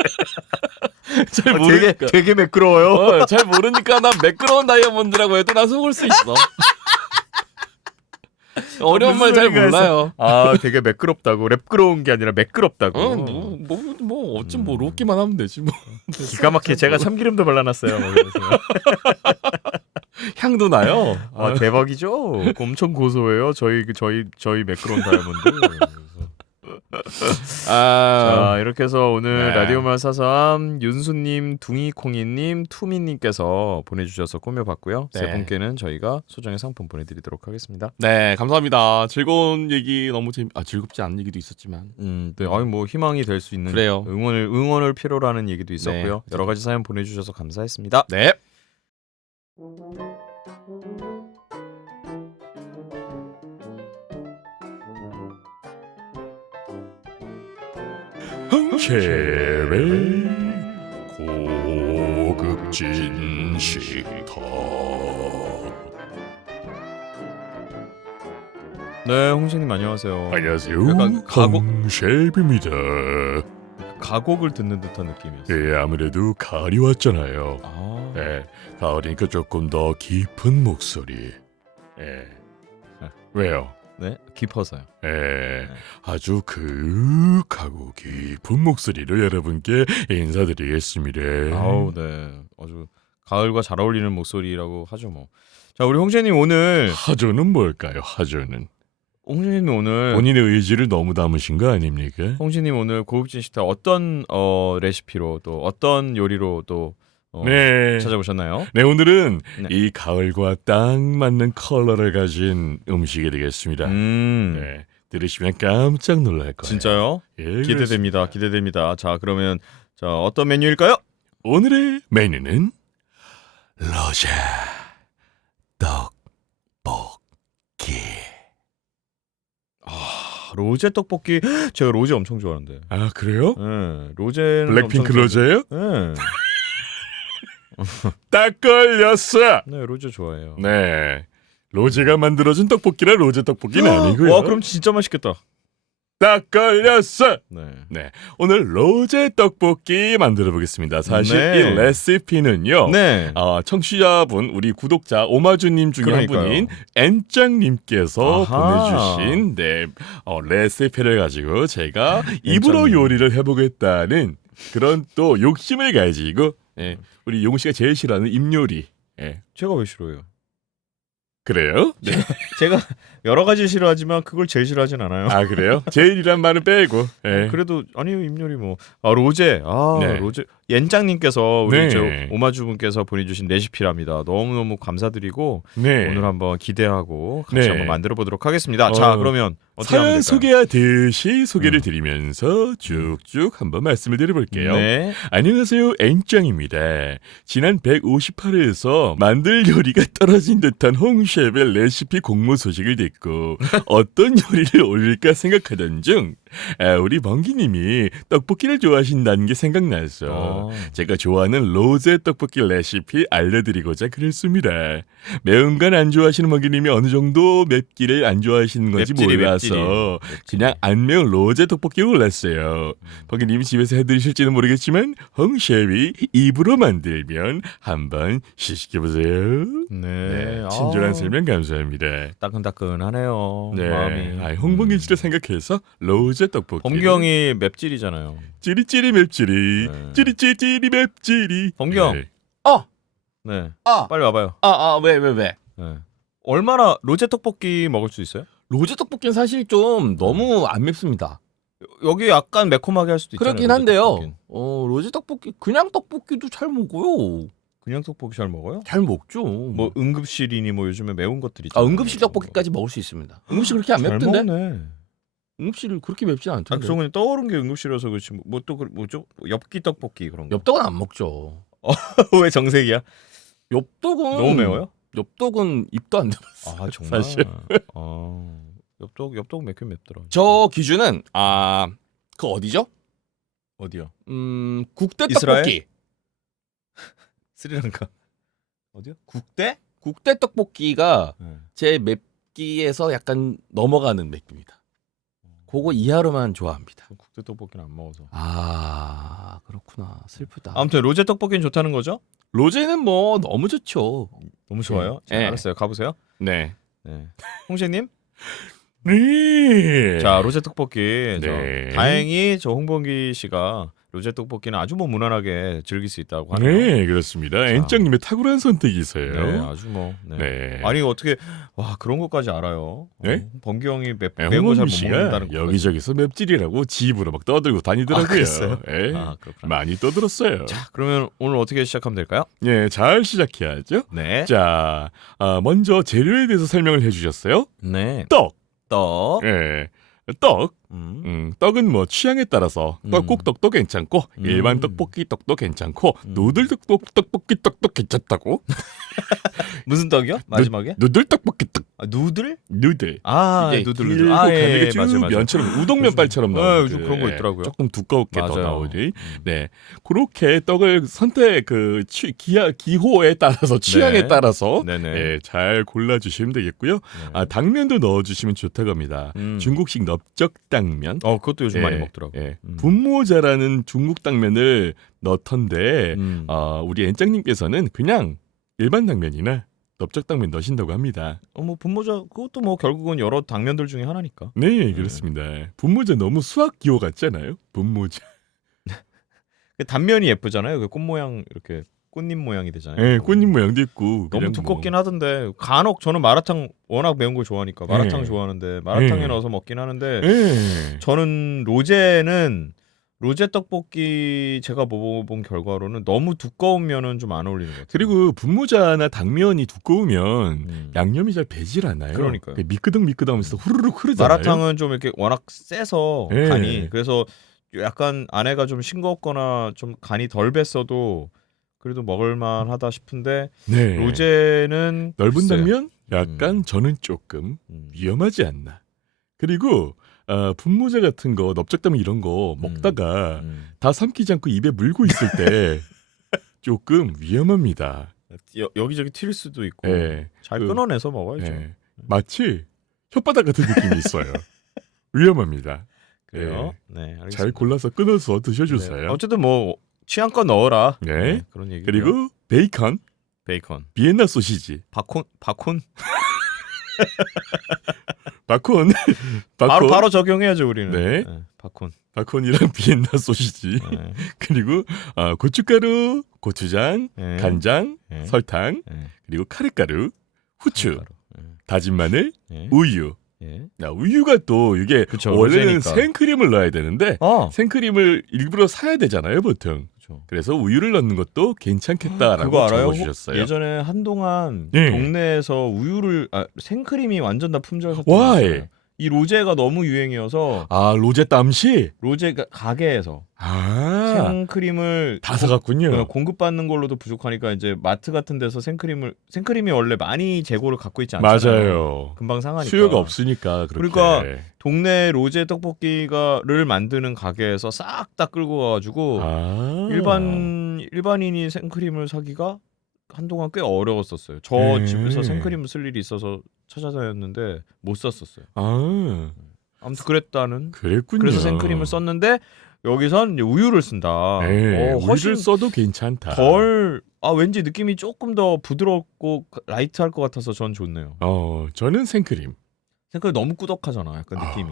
잘 모르니까. 되게 매끄러워요. 잘 모르니까 난 매끄러운 다이아몬드라고 해도 난 속을 수 있어. 어려운 말 잘 몰라요. 되게 매끄럽다고. 랩끄러운 게 아니라 매끄럽다고. 어쩜 뭐 롭기만 하면 되지 뭐. 기가 막히게 제가 참기름도 발라놨어요. 향도 나요. 대박이죠. 엄청 고소해요. 저희 매끄러운 다이아몬드. 자 이렇게 해서 오늘 라디오말 사삼 윤수님, 둥이콩이님, 투미님께서 보내주셔서 꾸며봤고요. 세 분께는 저희가 소정의 상품 보내드리도록 하겠습니다. 네, 감사합니다. 즐거운 얘기 너무 즐겁지 않은 얘기도 있었지만. 네, 뭐 희망이 될 수 있는 그래요. 응원을 필요로 하는 얘기도 있었고요. 여러 가지 사연 보내주셔서 감사했습니다. 네. 제외 고급진 식탁. 네, 홍신님 안녕하세요. 안녕하세요. 약간 홍셰프입니다. 가곡을 듣는 듯한 느낌이었어요. 예, 아무래도 가을이 왔잖아요. 예, 가을이니까 조금 더 깊은 목소리. 예. 왜요? 네, 깊어서요. 아주 그윽하고 깊은 목소리로 여러분께 인사드리겠습니다. 아우, 네, 아주 가을과 잘 어울리는 목소리라고 하죠 뭐. 자, 우리 홍재님 오늘 하조는 뭘까요? 하조는 홍재님 오늘 본인의 의지를 너무 담으신 거 아닙니까? 홍진님 오늘 고급진 식탁 어떤 레시피로 또 어떤 요리로 또 네. 찾아보셨나요? 네, 오늘은 네. 이 가을과 딱 맞는 컬러를 가진 음식이 되겠습니다. 네, 들으시면 깜짝 놀랄 거예요. 진짜요? 예, 기대됩니다. 기대됩니다. 자, 그러면 자, 어떤 메뉴일까요? 오늘의 메뉴는 로제 떡볶이. 로제 떡볶이. 제가 로제 엄청 좋아하는데. 아, 그래요? 네, 로제는 블랙핑크 엄청 로제예요? 네. 딱 걸렸어. 네, 로제 좋아해요. 네, 로제가 만들어준 떡볶이라 로제 떡볶이는 아니고요. 와, 그럼 진짜 맛있겠다. 딱 걸렸어. 네. 네, 오늘 로제 떡볶이 만들어 보겠습니다. 사실 네. 이 레시피는요. 네. 청취자분, 우리 구독자 오마주님 중에 그러니까요. 한 분인 엔짱님께서 아하. 보내주신 레시피를 가지고 제가 입으로 요리를 해보겠다는 그런 또 욕심을 가지고 우리 용우 씨가 제일 싫어하는 입요리. 제가 왜 싫어요? 그래요? 제가 여러 가지 싫어하지만 그걸 제일 싫어하진 않아요. 아, 그래요? 제일이란 말은 빼고. 그래도 아니요, 입요리 뭐. 로제. 네. 로제. 옌짱님께서 우리 네. 저 오마주분께서 보내주신 레시피랍니다. 너무너무 감사드리고 네. 오늘 한번 기대하고 같이 네. 한번 만들어 보도록 하겠습니다. 자, 그러면 어떻게 사연 하면 될까요? 소개하듯이 소개를 드리면서 쭉쭉 한번 말씀을 드려볼게요. 네. 안녕하세요, 엔짱입니다. 지난 158회에서 만들 요리가 떨어진 듯한 홍셰프의 레시피 공모 소식을 듣고 어떤 요리를 올릴까 생각하던 중 우리 멍기님이 떡볶이를 좋아하신다는 게 생각나서 제가 좋아하는 로제 떡볶이 레시피 알려드리고자 그랬습니다. 매운 건 안 좋아하시는 멍기님이 어느 정도 맵기를 안 좋아하시는 건지 몰라서 그냥 안 매운 로제 떡볶이를 골랐어요. 멍기님이 집에서 해드리실지는 모르겠지만 홍셰프이 입으로 만들면 한번 시식해보세요. 네. 친절한 설명 감사합니다. 따끈따끈하네요. 네, 마음이. 홍범길 씨를 생각해서 로제 떡볶이. 범경이 맵찔이잖아요. 찌리찌리 맵찌리 네. 찌리찌리 맵찌리. 범경. 네. 네. 아, 빨리 와봐요. 왜? 네. 얼마나 로제 떡볶이 먹을 수 있어요? 로제 떡볶이는 사실 좀 너무 안 맵습니다. 여기 약간 매콤하게 할 수도 있잖아요. 그렇긴 로제 한데요. 떡볶이는. 로제 떡볶이 그냥 떡볶이도 잘 먹어요. 그냥 떡볶이 잘 먹어요? 잘 먹죠. 뭐 응급실이니 뭐 요즘에 매운 것들 있잖아요. 응급실 떡볶이까지 먹을 수 있습니다. 응급실 그렇게 안 잘 맵던데? 먹네. 응급실 그렇게 맵지 않던데. 그냥 떠오른 게 응급실이라서 그렇지. 뭐 또 뭐죠? 엽기 떡볶이 그런 거. 엽떡은 안 먹죠. 왜 정색이야? 엽떡은 너무 매워요? 엽떡은 입도 안 대봤어. 아, 정말. 사실. 엽떡 맵긴 맵더라. 저 기준은 그 어디죠? 어디요? 국대 이스라엘? 떡볶이. 스리랑카. 어디요? 국대? 국대 떡볶이가 네. 제 맵기에서 약간 넘어가는 맵기입니다. 그거 이하로만 좋아합니다. 국대 떡볶이는 안 먹어서. 아, 그렇구나. 슬프다. 아무튼 로제 떡볶이는 좋다는 거죠? 로제는 뭐 너무 좋죠. 너무 좋아요. 자, 네. 알았어요. 가보세요. 네. 네. 홍셰님. 네. 자, 로제 떡볶이. 네. 다행히 저 홍범기 씨가 로제 떡볶이는 아주 뭐 무난하게 즐길 수 있다고 하네요. 네, 그렇습니다. 엔짱님의 탁월한 선택이세요. 네, 아주 뭐. 네. 네. 아니 어떻게 와 그런 것까지 알아요? 네? 범기 형이 매운 거 잘 홍범 못 씨가 먹는다는 거. 여기저기서 맵찔이라고 집으로 막 떠들고 다니더라고요. 그랬어요? 예. 그렇구나. 많이 떠들었어요. 자, 그러면 오늘 어떻게 시작하면 될까요? 예, 잘 시작해야죠. 네. 자, 먼저 재료에 대해서 설명을 해주셨어요. 네. 떡. 떡. 예, 떡. 떡은 뭐 취향에 따라서 떡국떡도 괜찮고 일반 떡볶이 떡도 괜찮고 누들 떡볶이 떡도 괜찮다고. 무슨 떡이요? 마지막에? 누들 떡볶이 떡. 누들? 누들. 아, 이게 누들. 길고 가늘게 쭉 맞아요. 면처럼 우동면발처럼 네, 나오는 요즘 그런 거 있더라고요. 조금 두껍게 더 맞아요. 나오지. 네, 그렇게 떡을 선택 기호에 따라서 취향에 네. 따라서 네네. 예, 잘 골라주시면 되겠고요. 네. 당면도 넣어주시면 좋다고 합니다. 중국식 넓적 당면. 그것도 요즘 많이 예, 먹더라고요. 예. 분모자라는 중국 당면을 넣던데 우리 엔짱님께서는 그냥 일반 당면이나 넓적당면 넣으신다고 합니다. 뭐 분모자 그것도 뭐 결국은 여러 당면들 중에 하나니까. 네, 그렇습니다. 분모자 너무 수학 기호 같잖아요. 분모자. 단면이 예쁘잖아요. 그 꽃 모양 이렇게 꽃잎 모양이 되잖아요. 네, 꽃잎 모양도 있고. 너무 그냥 두껍긴 하던데 간혹 저는 마라탕 워낙 매운 걸 좋아하니까 마라탕 네. 좋아하는데 마라탕에 네. 넣어서 먹긴 하는데 네. 저는 로제 떡볶이 제가 먹어본 결과로는 너무 두꺼운 면은 좀 안 어울리는 것 같아요. 그리고 분모자나 당면이 두꺼우면 음. 양념이 잘 배질 않아요. 그러니까요. 미끄덩미끄덩하면서 후루룩 흐르잖아요. 마라탕은 좀 이렇게 워낙 세서 네. 간이 그래서 약간 안에가 좀 싱겁거나 좀 간이 덜 뱄어도 그래도 먹을만하다 싶은데 네. 로제는 넓은 글쎄. 당면 약간 저는 조금 위험하지 않나. 그리고 분모자 같은 거 넓적당면 이런 거 먹다가 다 삼키지 않고 입에 물고 있을 때 조금 위험합니다. 여기저기 튈 수도 있고 네. 잘 그- 끊어내서 먹어야죠. 네. 마치 혓바닥 같은 느낌이 있어요. 위험합니다. 그래요. 네, 알겠습니다. 잘 골라서 끊어서 드셔주세요. 네. 어쨌든 뭐 취향껏 넣어라. 네. 그런 얘기. 그리고 베이컨, 베이컨, 비엔나 소시지, 바콘 바콘, 바로 적용해야죠 우리는. 네. 바콘. 바콘이랑 비엔나 소시지, 네. 그리고 고춧가루, 고추장, 네. 간장, 네. 설탕, 네. 그리고 카레가루, 후추, 바로. 네. 다진 마늘, 네. 우유. 네. 우유가 또 이게 그쵸, 원래는 로제니까. 생크림을 넣어야 되는데 생크림을 일부러 사야 되잖아요, 보통. 그쵸. 그래서 우유를 넣는 것도 괜찮겠다라고 그거 알아요? 적어주셨어요. 예전에 한동안 네. 동네에서 생크림이 완전 다 품절했었던 Why? 거예요. 이 로제가 너무 유행이어서 로제 땀시? 로제 가게에서 생크림을 다 사갔군요. 공급받는 걸로도 부족하니까 이제 마트 같은 데서 생크림이 원래 많이 재고를 갖고 있지 않잖아요. 맞아요. 금방 상하니까. 수요가 없으니까 그렇게. 그러니까 동네 로제 떡볶이를 만드는 가게에서 싹 다 끌고 가가지고 일반인이 생크림을 사기가 한동안 꽤 어려웠었어요. 저 집에서 생크림 쓸 일이 있어서 찾아다녔는데 못 샀었어요. 아무튼 그랬다는. 그랬군요. 그래서 생크림을 썼는데 여기선 이제 우유를 쓴다. 훨씬 우유를 써도 괜찮다. 왠지 느낌이 조금 더 부드럽고 라이트할 것 같아서 전 좋네요. 저는 생크림. 생크림 너무 꾸덕하잖아. 약간 느낌이.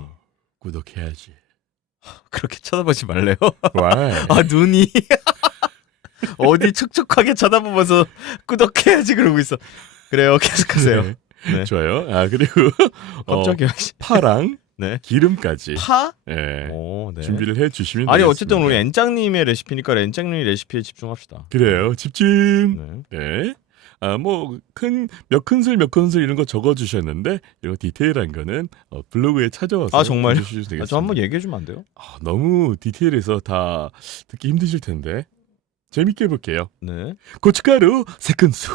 구독해야지. 그렇게 쳐다보지 말래요. 와. 눈이 어디 촉촉하게 쳐다보면서 꾸덕해야지 그러고 있어. 그래요. 계속하세요. 네. 좋아요. 그리고 갑자기 파랑 네. 기름까지 파? 네. 네. 준비를 해주시면 아니 되겠습니다. 어쨌든 우리 엔짱님의 레시피니까 엔짱님 레시피에 집중합시다. 그래요. 집중. 네. 네. 몇 큰술 이런 거 적어주셨는데 이거 디테일한 거는 블로그에 찾아와서 정말요? 해주시면 되겠습니다. 저 한번 얘기해주면 안 돼요? 너무 디테일해서 다 듣기 힘드실 텐데 재밌게 해볼게요. 네. 고춧가루 3큰술,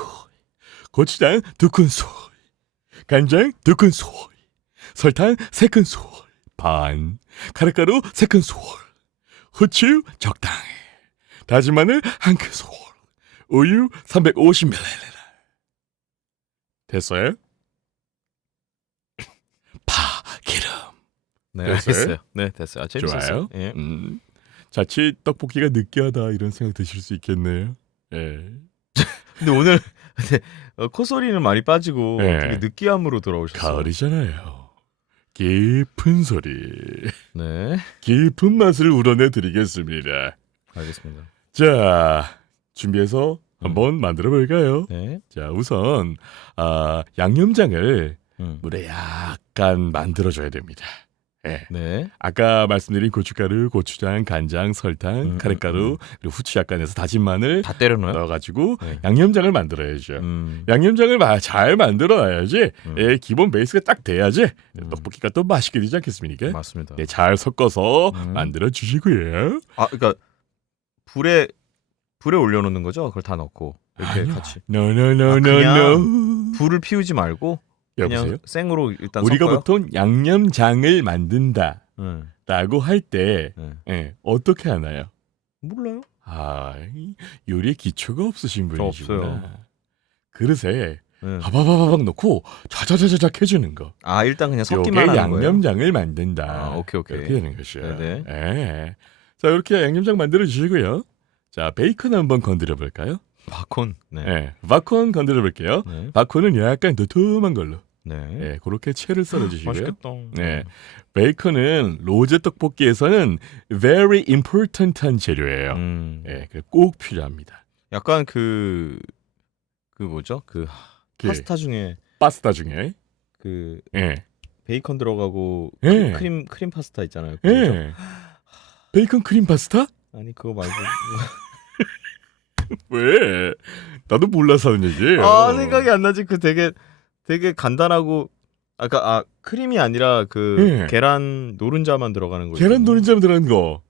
고추장 2큰술, 간장 2큰술, 설탕 3큰술 반, 카레가루 3큰술, 후추 적당히, 다진 마늘 1큰술, 우유 350ml. 됐어요? 기름. 네, 됐어요? 알겠어요. 네, 됐어요. 재밌었어요. 좋아요. 예. 자칫 떡볶이가 느끼하다 이런 생각 드실 수 있겠네요. 예. 근데 오늘 콧소리는 많이 빠지고 네. 되게 느끼함으로 돌아오셨어요. 가을이잖아요. 깊은 소리, 네, 깊은 맛을 우러내 드리겠습니다. 알겠습니다. 자, 준비해서 한번 만들어 볼까요? 네. 자, 우선 양념장을 음. 물에 약간 만들어 줘야 됩니다. 예. 네. 아까 말씀드린 고춧가루, 고추장, 간장, 설탕, 카레가루, 그리고 후추 약간 해서 다진 마늘 다 때려 넣어요? 넣어가지고 네. 양념장을 만들어야죠. 양념장을 잘 만들어놔야지 기본 베이스가 딱 돼야지 떡볶이가 또 맛있게 되지 않겠습니까? 맞습니다. 네, 잘 섞어서 만들어 주시고요. 그러니까 불에 올려놓는 거죠? 그걸 다 넣고 이렇게 아니요. 같이. No. 불을 피우지 말고 여보세요? 그냥 생으로 일단 우리가 섞어요? 보통 양념장을 만든다 라고 할 때 어떻게 하나요? 몰라요. 이 요리에 기초가 없으신 분이시구나. 없어요. 그릇에 네. 바바바박 넣고 자자자자작 해주는 거. 일단 그냥 요게 섞기만 하는 거예요? 양념장을 만든다. 오케이. 이렇게 되는 것이요. 네네. 예. 자, 이렇게 양념장 만들어 주시고요. 자, 베이컨 한번 건드려 볼까요? 바콘. 네. 예, 바콘 건드려 볼게요. 네. 바콘은 약간 도톰한 걸로. 네. 예, 그렇게 채를 썰어 주시고요. 맛있겠다. 네. 베이컨은 로제 떡볶이에서는 very important한 재료예요. 예, 꼭 필요합니다. 약간 그 뭐죠? 그 그 파스타 중에 파스타 중에 그 예. 베이컨 들어가고 예. 크림 파스타 있잖아요. 그거 뭐죠? 예. 베이컨 크림 파스타? 아니 그거 말고 왜? 나도 몰라서 하는 얘기예요. 생각이 안 나지. 그 되게 간단하고 크림이 아니라 그 예. 계란 노른자만 들어가는 거. 계란 노른자 들어간 거.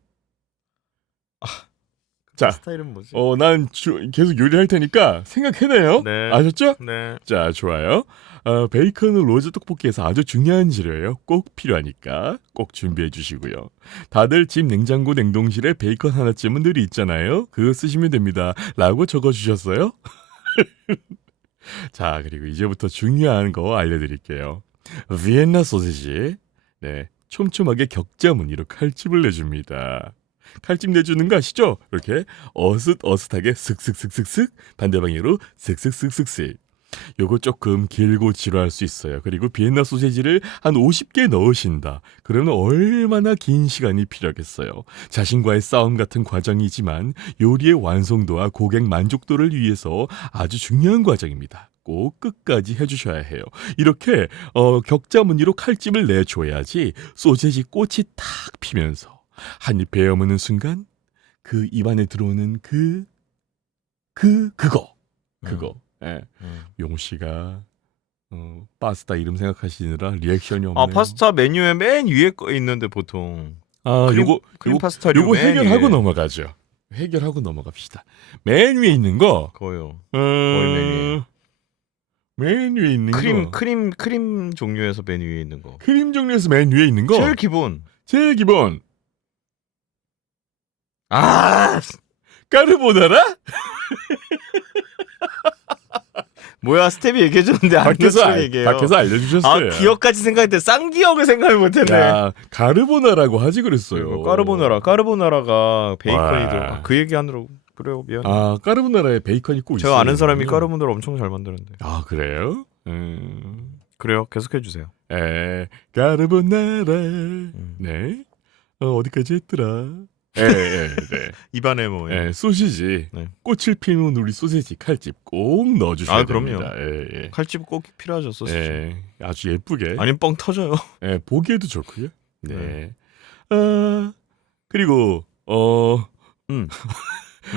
자, 스타일은 뭐지? 난 계속 요리할 테니까 생각해내요. 네. 아셨죠? 네. 자, 좋아요. 베이컨은 로제 떡볶이에서 아주 중요한 재료예요. 꼭 필요하니까 꼭 준비해 주시고요. 다들 집 냉장고 냉동실에 베이컨 하나쯤은 늘 있잖아요. 그거 쓰시면 됩니다. 라고 적어주셨어요. 자, 그리고 이제부터 중요한 거 알려드릴게요. 비엔나 소시지. 네, 촘촘하게 격자 무늬로 칼집을 내줍니다. 칼집 내주는 거 아시죠? 이렇게 어슷어슷하게 슥슥슥슥슥 반대 방향으로 슥슥슥슥슥. 요거 조금 길고 지루할 수 있어요. 그리고 비엔나 소시지를 한 50개 넣으신다. 그러면 얼마나 긴 시간이 필요하겠어요. 자신과의 싸움 같은 과정이지만 요리의 완성도와 고객 만족도를 위해서 아주 중요한 과정입니다. 꼭 끝까지 해주셔야 해요. 이렇게 격자 무늬로 칼집을 내줘야지 소시지 꽃이 탁 피면서 한 입 베어무는 순간 그 입안에 들어오는 그거. 예. 용 씨가 파스타 이름 생각하시느라 리액션이 없네요. 파스타 메뉴에 맨 위에 거 있는데 보통. 크림 요거 파스타류 요거 맨 해결하고 위에. 넘어가죠. 해결하고 넘어갑시다. 맨 위에 있는 거. 그거요. 맨 위에 있는 거. 크림 종류에서 맨 위에 있는 거. 크림 종류에서 맨 위에 있는 거. 제일 기본. 제일 기본. 까르보나라? 뭐야, 스텝이 얘기해줬는데 안 밖에서 얘기해요. 밖에서 알려주셨어요. 기억까지 생각했는데 쌍기억을 생각을 못했네. 야, 가르보나라고 하지 그랬어요. 까르보나라가 베이컨이 와. 들어. 그 얘기하느라고. 그래요, 미안. 까르보나라에 베이컨이 꼭 있어요. 제가 아는 사람이 까르보나라 엄청 잘 만드는데. 그래요? 그래요, 계속해 주세요. 까르보나라. 네. 어디까지 했더라? 네. 입안에 뭐. 소시지. 네. 꽃을 피운 우리 소시지 칼집 꼭 넣어주셔야 그럼요. 됩니다. 예. 칼집 꼭 필요하죠, 소시지. 아주 예쁘게. 아니면 뻥 터져요. 보기에도 좋고요. 네. 네. 그리고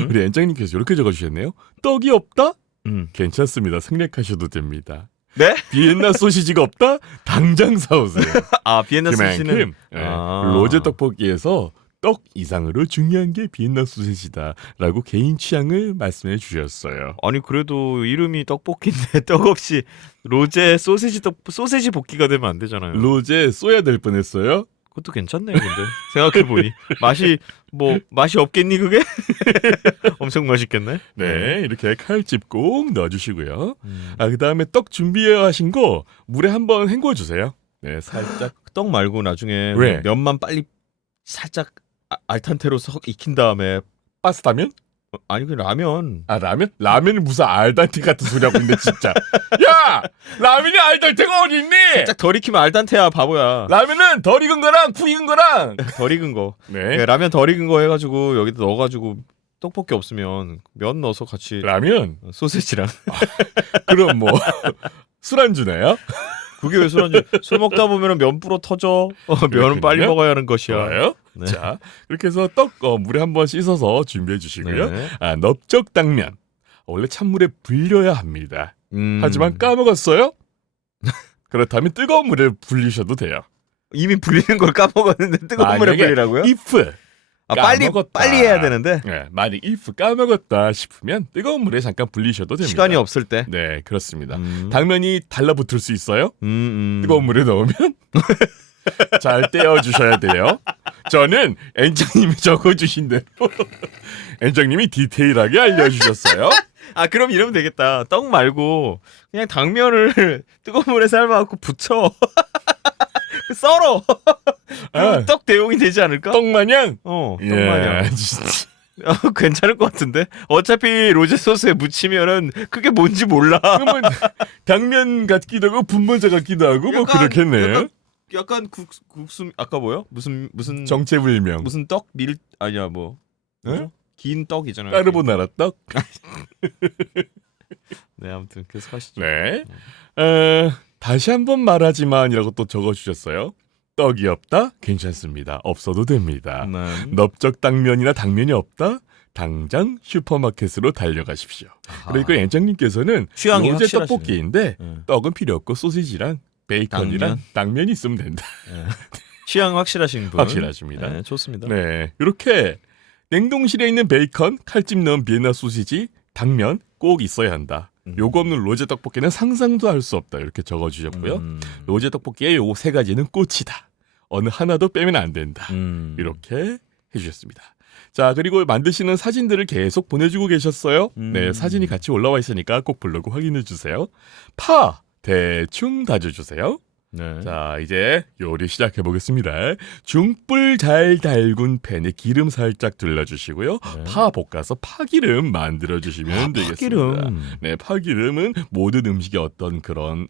우리 엔장님께서 이렇게 적어주셨네요. 떡이 없다? 괜찮습니다. 생략하셔도 됩니다. 네? 비엔나 소시지가 없다? 당장 사오세요. 비엔나 소시지는 로제 떡볶이에서 떡 이상으로 중요한 게 비엔나 소시지다라고 개인 취향을 말씀해 주셨어요. 아니 그래도 이름이 떡볶이인데 떡 없이 로제 소세지 볶기가 되면 안 되잖아요. 로제 쏘야 될 뻔했어요. 그것도 괜찮네요. 근데 생각해 보니 맛이 없겠니 그게? 엄청 맛있겠네. 네, 이렇게 칼집 꼭 넣어주시고요. 그다음에 떡 준비하신 거 물에 한번 헹궈 주세요. 네, 살짝. 떡 말고 나중에 왜? 면만 빨리 살짝 알탄테로 석 익힌 다음에 파스타면? 아니 그 라면. 라면? 라면은 무슨 알단테 같은 소리 하고 있는데 진짜. 야! 라면이 알단테가 어디 있니? 살짝 덜 익히면 알단테야 바보야. 라면은 덜 익은 거랑 푹 익은 거랑. 덜 익은 거. 네. 라면 덜 익은 거 해가지고 여기다 넣어가지고 떡볶이 없으면 면 넣어서 같이 라면? 소세지랑. 그럼 뭐 술안주네요? 그게 왜 술 먹다 보면 면 불어 터져. 면은 빨리 먹어야 하는 것이야. 좋아요. 네. 자, 그렇게 해서 떡 물에 한번 씻어서 준비해 주시고요. 네. 넓적 당면. 원래 찬물에 불려야 합니다. 하지만 까먹었어요? 그렇다면 뜨거운 물에 불리셔도 돼요. 이미 불리는 걸 까먹었는데 뜨거운 물에 만약에 불리라고요? if 빨리 해야 되는데 만약 if 까먹었다 싶으면 뜨거운 물에 잠깐 불리셔도 됩니다. 시간이 없을 때. 네, 그렇습니다. 당면이 달라붙을 수 있어요? 뜨거운 뜨거운 물에 넣으면 잘 떼어주셔야 돼요. 저는 엔장님이 적어주신 대로 엔장님이 디테일하게 알려주셨어요. 그럼 이러면 되겠다. 떡 말고 그냥 당면을 뜨거운 물에 삶아갖고 부쳐. 썰어. 그럼 떡 대용이 되지 않을까? 떡마냥? 떡마냥. 진짜. 괜찮을 것 같은데. 어차피 로제 소스에 묻히면은 그게 뭔지 몰라. 그러면 당면 같기도 하고 분모자 같기도 하고 뭐 그렇겠네. 약간 국수 아까 뭐요? 무슨 정체불명. 무슨 떡? 밀 아니야 뭐. 응? 긴 떡이잖아요. 까르보나라 떡. 네, 아무튼 계속 하시죠. 네. 다시 한번 말하지만이라고 또 적어주셨어요. 떡이 없다? 괜찮습니다. 없어도 됩니다. 네. 넓적 당면이나 당면이 없다? 당장 슈퍼마켓으로 달려가십시오. 그리고 엔장님께서는 취향이 로제 확실하시네. 떡볶이인데 네. 떡은 필요 없고 소시지랑 베이컨이랑 당면이 있으면 된다. 네. 취향 확실하신 분. 확실하십니다. 네, 좋습니다. 네, 이렇게 냉동실에 있는 베이컨, 칼집 넣은 비엔나 소시지, 당면 꼭 있어야 한다. 요거 없는 로제 떡볶이는 상상도 할 수 없다. 이렇게 적어주셨고요. 로제 떡볶이의 요 세 가지는 꽃이다. 어느 하나도 빼면 안 된다. 이렇게 해주셨습니다. 자, 그리고 만드시는 사진들을 계속 보내주고 계셨어요. 네, 사진이 같이 올라와 있으니까 꼭 블로그 확인해 주세요. 파 대충 다져주세요. 네. 자, 이제 요리 시작해 보겠습니다. 중불 잘 달군 팬에 기름 살짝 둘러주시고요. 네. 파 볶아서 파기름 만들어 주시면 되겠습니다. 파기름. 네, 파기름은 모든 음식에 어떤 그런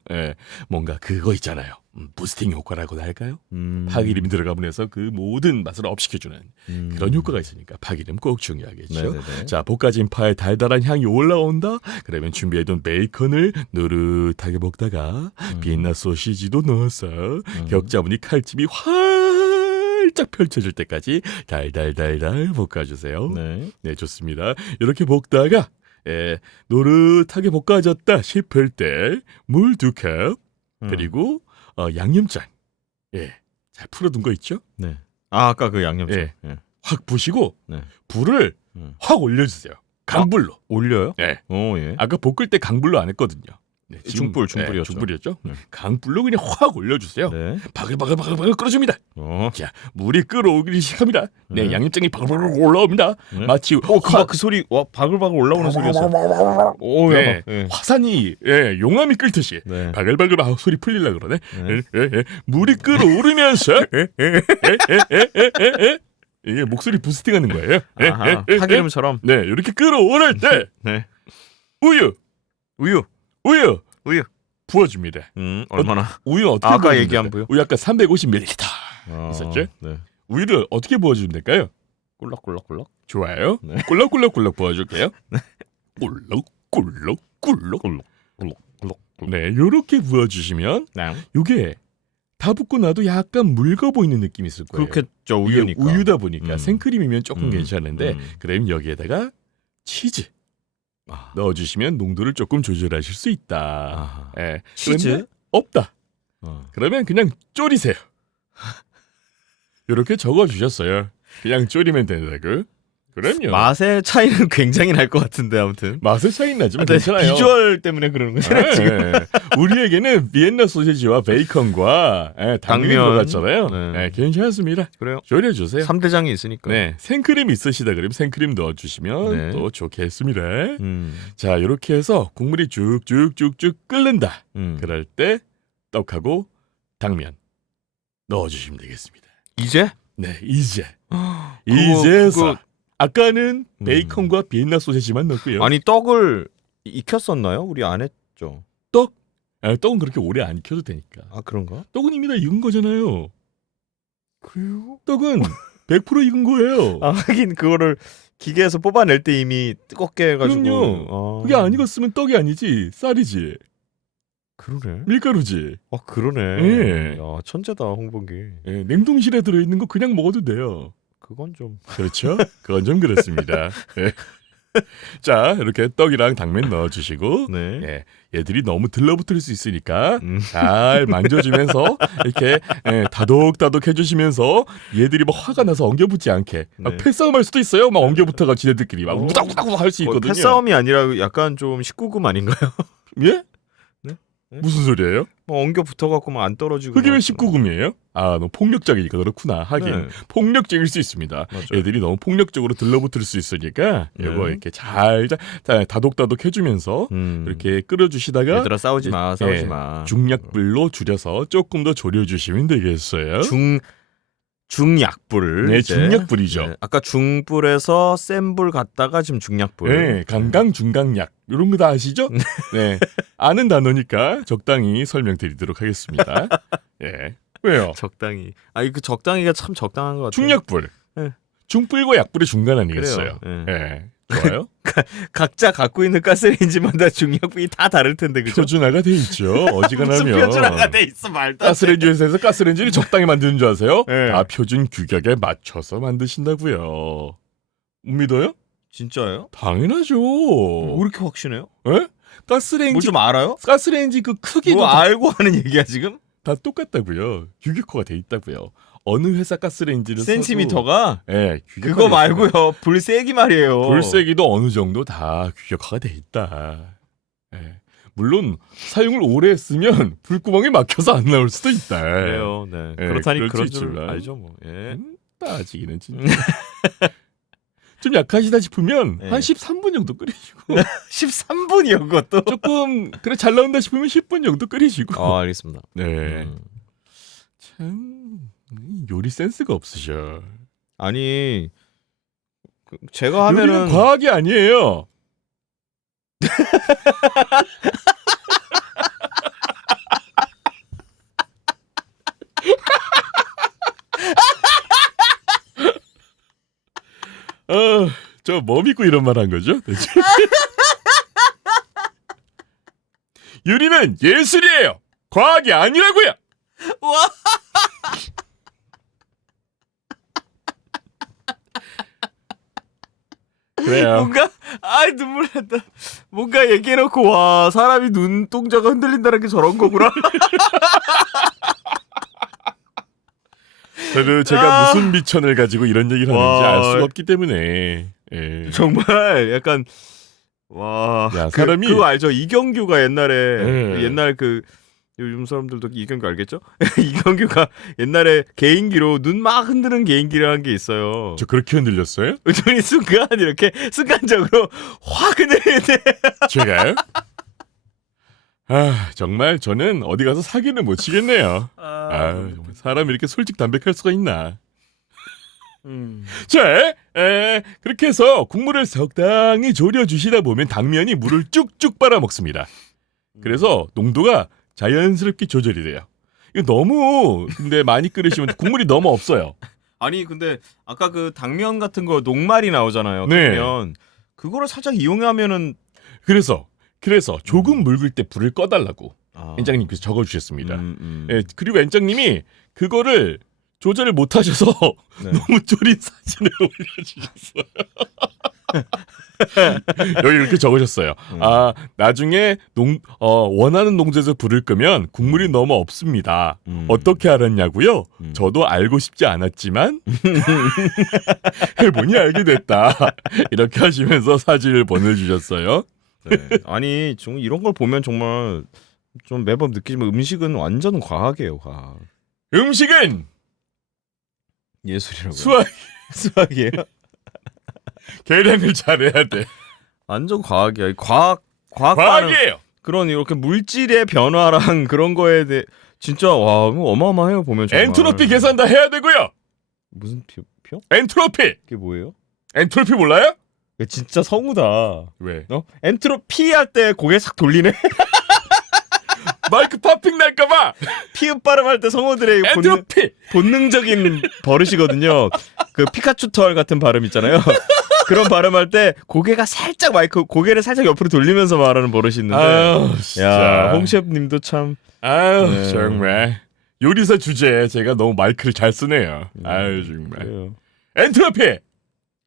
뭔가 그거 있잖아요. 부스팅 효과라고나 할까요? 파기름이 들어가면 해서 그 모든 맛을 업시켜주는 그런 효과가 있으니까 파기름 꼭 중요하겠죠. 네네네. 자, 볶아진 파에 달달한 향이 올라온다? 그러면 준비해둔 베이컨을 노릇하게 볶다가 비엔나 소시지도 넣어서 격자무늬 칼집이 활짝 펼쳐질 때까지 달달달달 볶아주세요. 네. 네, 좋습니다. 이렇게 볶다가 노릇하게 볶아졌다 싶을 때 물 2컵 그리고 양념장 잘 풀어둔 거 있죠? 네. 아까 그 양념장. 예. 예. 확 부시고 네. 불을 확 올려주세요. 강불로. 올려요? 네. 오, 예. 아까 볶을 때 강불로 안 했거든요. 네, 중불이었죠. 중불이었죠. 강불로 그냥 확 올려주세요. 네. 바글바글 끓여줍니다. 어. 자, 물이 끓어오기 시작합니다. 네, 네. 양념장이 바글바글 올라옵니다. 네. 마치 그 소리 와 바글바글 올라오는 소리였어. 오, 네, 예. 화산이 용암이 끓듯이 네. 바글바글 소리 풀리려 그러네. 네. 물이 끓어오르면서 이게 목소리 부스팅하는 거예요. 아하, 파기름처럼. 네, 이렇게 끓어오를 때 네. 우유 우유. 부어줍니다. 얼마나? 우유 어떻게 아까 부어주면 얘기한 될까요? 우유? 우유 아까 350ml 있었죠? 네. 우유를 어떻게 부어주면 될까요? 꿀럭꿀럭꿀럭. 좋아요. 네. 꿀럭꿀럭꿀럭 부어줄게요. 꿀럭꿀럭꿀럭. 꿀럭꿀럭. 네, 요렇게 부어주시면 네. 요게 다 붓고 나도 약간 묽어 보이는 느낌이 있을 거예요. 그렇겠죠. 이게 우유니까. 우유다 보니까 생크림이면 조금 음. 괜찮은데 그럼 여기에다가 치즈 넣어주시면 농도를 조금 조절하실 수 있다. 아하. 예. 치즈? 그런데 없다. 그러면 그냥 졸이세요. 이렇게 적어주셨어요. 그냥 졸이면 된다고. 그럼요. 맛의 차이는 굉장히 날 것 같은데 아무튼. 맛의 차이 나지만 괜찮아요. 비주얼 때문에 그러는 거잖아요. 지금. 우리에게는 비엔나 소시지와 베이컨과 당면인 것 같잖아요. 네. 괜찮습니다. 그래요. 졸여주세요. 3대장이 있으니까. 네, 생크림 있으시다 그러면 생크림 넣어주시면 네. 또 좋겠습니다. 자, 이렇게 해서 국물이 쭉쭉쭉쭉 끓는다. 그럴 때 떡하고 당면 넣어주시면 되겠습니다. 이제? 네, 이제 이제서 아까는 베이컨과 비엔나 소시지만 넣고요. 아니 떡을 익혔었나요? 우리 안 했죠. 떡은 그렇게 오래 안 익혀도 되니까. 아 그런가? 떡은 이미 다 익은 거잖아요. 그래요? 떡은 100% 익은 거예요. 아 하긴 그거를 기계에서 뽑아낼 때 이미 뜨겁게 해가지고. 그럼요. 그게 안 익었으면 떡이 아니지 쌀이지. 그러네. 밀가루지. 아 그러네. 예. 야 천재다 홍범기. 예, 냉동실에 들어있는 거 그냥 먹어도 돼요. 그건 좀. 그렇죠? 그건 좀 그렇습니다. 예. 자, 이렇게 떡이랑 당면 넣어주시고 네. 예, 얘들이 너무 들러붙을 수 있으니까 잘 만져주면서 이렇게 다독다독 해주시면서 얘들이 막 화가 나서 엉겨붙지 않게 막 네. 패싸움할 수도 있어요. 막 엉겨붙어가 지네들끼리 막 우닥우닥 할 수 있거든요. 패싸움이 아니라 약간 좀 19금 아닌가요? 예? 네? 무슨 소리예요? 뭐 엉겨 붙어갖고 막 안 떨어지고. 그게 왜 막. 19금이에요? 아, 너무 폭력적이니까 그렇구나. 하긴 네. 폭력적일 수 있습니다. 맞아요. 애들이 너무 폭력적으로 들러붙을 수 있으니까 네. 이거 이렇게 잘 다독다독 해주면서 이렇게 끓여주시다가 얘들아 싸우지 마, 싸우지 예, 마. 중약불로 줄여서 조금 더 졸여주시면 되겠어요. 중약불을 네, 이제, 중약불이죠. 네, 아까 중불에서 센 불 갔다가 지금 중약불. 네, 강강 중강약 이런 거 다 아시죠? 네, 아는 단어니까 적당히 설명드리도록 하겠습니다. 예, 왜요? 적당히. 아니 그 적당히가 참 적당한 것 같아요. 중약불, 네. 중불과 약불의 중간 아니겠어요? 그래요. 예, 좋아요. 각자 갖고 있는 가스레인지마다 중약불이 다 다를 텐데 그죠? 표준화가 돼 있죠. 무슨 어지간하면 표준화가 돼 있어 말도 안 돼. 가스레인지 회사에서 가스레인지를 적당히 만드는 줄 아세요? 네. 다 표준 규격에 맞춰서 만드신다고요. 못 믿어요? 진짜예요? 당연하죠. 왜 이렇게 확신해요? 예? 가스레인지 뭐 좀 알아요? 가스레인지 그 크기도 뭐 다, 알고 하는 얘기야 지금? 다 똑같다고요. 규격화가 돼 있다고요. 어느 회사 가스레인지를 센티미터가? 예, 그거 말고요. 불세기 말이에요. 불세기도 어느 정도 다 규격화가 돼 있다. 예. 물론 사용을 오래 했으면 불구멍이 막혀서 안 나올 수도 있다. 그래요. 네. 예, 그렇다니 그럴 그런 수 줄 있지만. 알죠 뭐. 예. 따지기는 진짜. 좀 약하시다 싶으면 네. 한 13분 정도 끓이시고 13분이요 그것도. 조금 그래 잘 나온다 싶으면 10분 정도 끓이시고. 알겠습니다. 네. 음. 참 요리 센스가 없으셔. 아니 제가 요리는 하면은 과학이 아니에요. 저 뭐 믿고 이런 말 한 거죠? 대체? 요리는 예술이에요. 과학이 아니라고요. 와. 그래요. 뭔가 눈물 난다. 뭔가 얘기해놓고 와 사람이 눈동자가 흔들린다는 게 저런 거구나. 저도 제가 아. 무슨 미천을 가지고 이런 얘기를 하는지 와. 알 수가 없기 때문에. 예. 정말 약간 와. 야, 사람이- 그거 알죠? 이경규가 옛날에 네. 옛날 그 요즘 사람들도 이경규 알겠죠? 이경규가 옛날에 개인기로 눈 막 흔드는 개인기를 한 게 있어요. 저 그렇게 흔들렸어요? 눈이 순간 이렇게 순간적으로 확 흔들리는데 제가요? 아 정말 저는 어디 가서 사기는 못 치겠네요. 아 정말 사람이 이렇게 솔직 담백할 수가 있나? 자, 그렇게 해서 국물을 적당히 졸여주시다 보면 당면이 물을 쭉쭉 빨아먹습니다. 그래서 농도가 자연스럽게 조절이 돼요. 이거 너무 근데 많이 끓이시면 국물이 너무 없어요. 아니 근데 아까 그 당면 같은 거 녹말이 나오잖아요. 네. 당면 그거를 살짝 이용하면은 그래서 조금 묽을 때 불을 꺼달라고 아. 엔장님께서 적어주셨습니다. 음. 예, 그리고 엔장님이 그거를 조절을 못하셔서 네. 너무 졸인 사진을 올려주셨어요. 여기 이렇게 적으셨어요. 아 나중에 원하는 농도에서 불을 끄면 국물이 너무 없습니다. 어떻게 알았냐고요? 저도 알고 싶지 않았지만 해보니 알게 됐다. 이렇게 하시면서 사진을 보내주셨어요. 네. 아니 좀 이런 걸 보면 정말 좀 매번 느끼지만 음식은 완전 과학이에요. 과학. 음식은 예술이라고. 수학이에요. 계량을 잘해야 돼. 완전 과학이야. 과학과는 과학이에요. 그런 이렇게 물질의 변화랑 그런 거에 대해 진짜 와 어마어마해요 보면 정말. 엔트로피 계산 다 해야 되고요. 무슨 표? 엔트로피. 그게 뭐예요? 엔트로피 몰라요? 야, 진짜 성우다. 왜? 엔트로피 할 때 고개 싹 돌리네. 마이크 파핑 날까봐. 피읍 발음할 때 성우들의 엔트로피. 본능적인 버릇이거든요. 그 피카츄 털 같은 발음 있잖아요. 그런 발음할 때 고개가 살짝 고개를 살짝 옆으로 돌리면서 말하는 버릇이 있는데. 아유, 진짜. 야, 홍 셰프님도 참. 아유, 네. 정말. 요리사 주제에 제가 너무 마이크를 잘 쓰네요. 아유, 정말. 그래요. 엔트로피.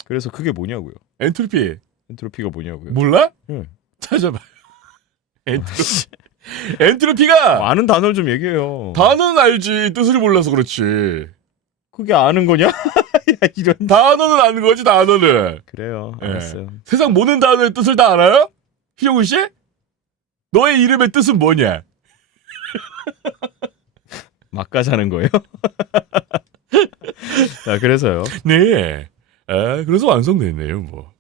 그래서 그게 뭐냐고요? 엔트로피. 엔트로피가 뭐냐고요? 몰라? 응. 찾아봐. 엔트로피. 엔트로피가 많은 단어를 좀 얘기해요. 단어는 알지. 뜻을 몰라서 그렇지. 그게 아는 거냐? 야, 이런. 단어는 아는 거지, 단어는. 그래요. 예. 알았어요. 세상 모든 단어의 뜻을 다 알아요? 희용훈 씨? 너의 이름의 뜻은 뭐냐? 막가자는 거예요? 자, 그래서요. 네. 아, 그래서 완성됐네요, 뭐.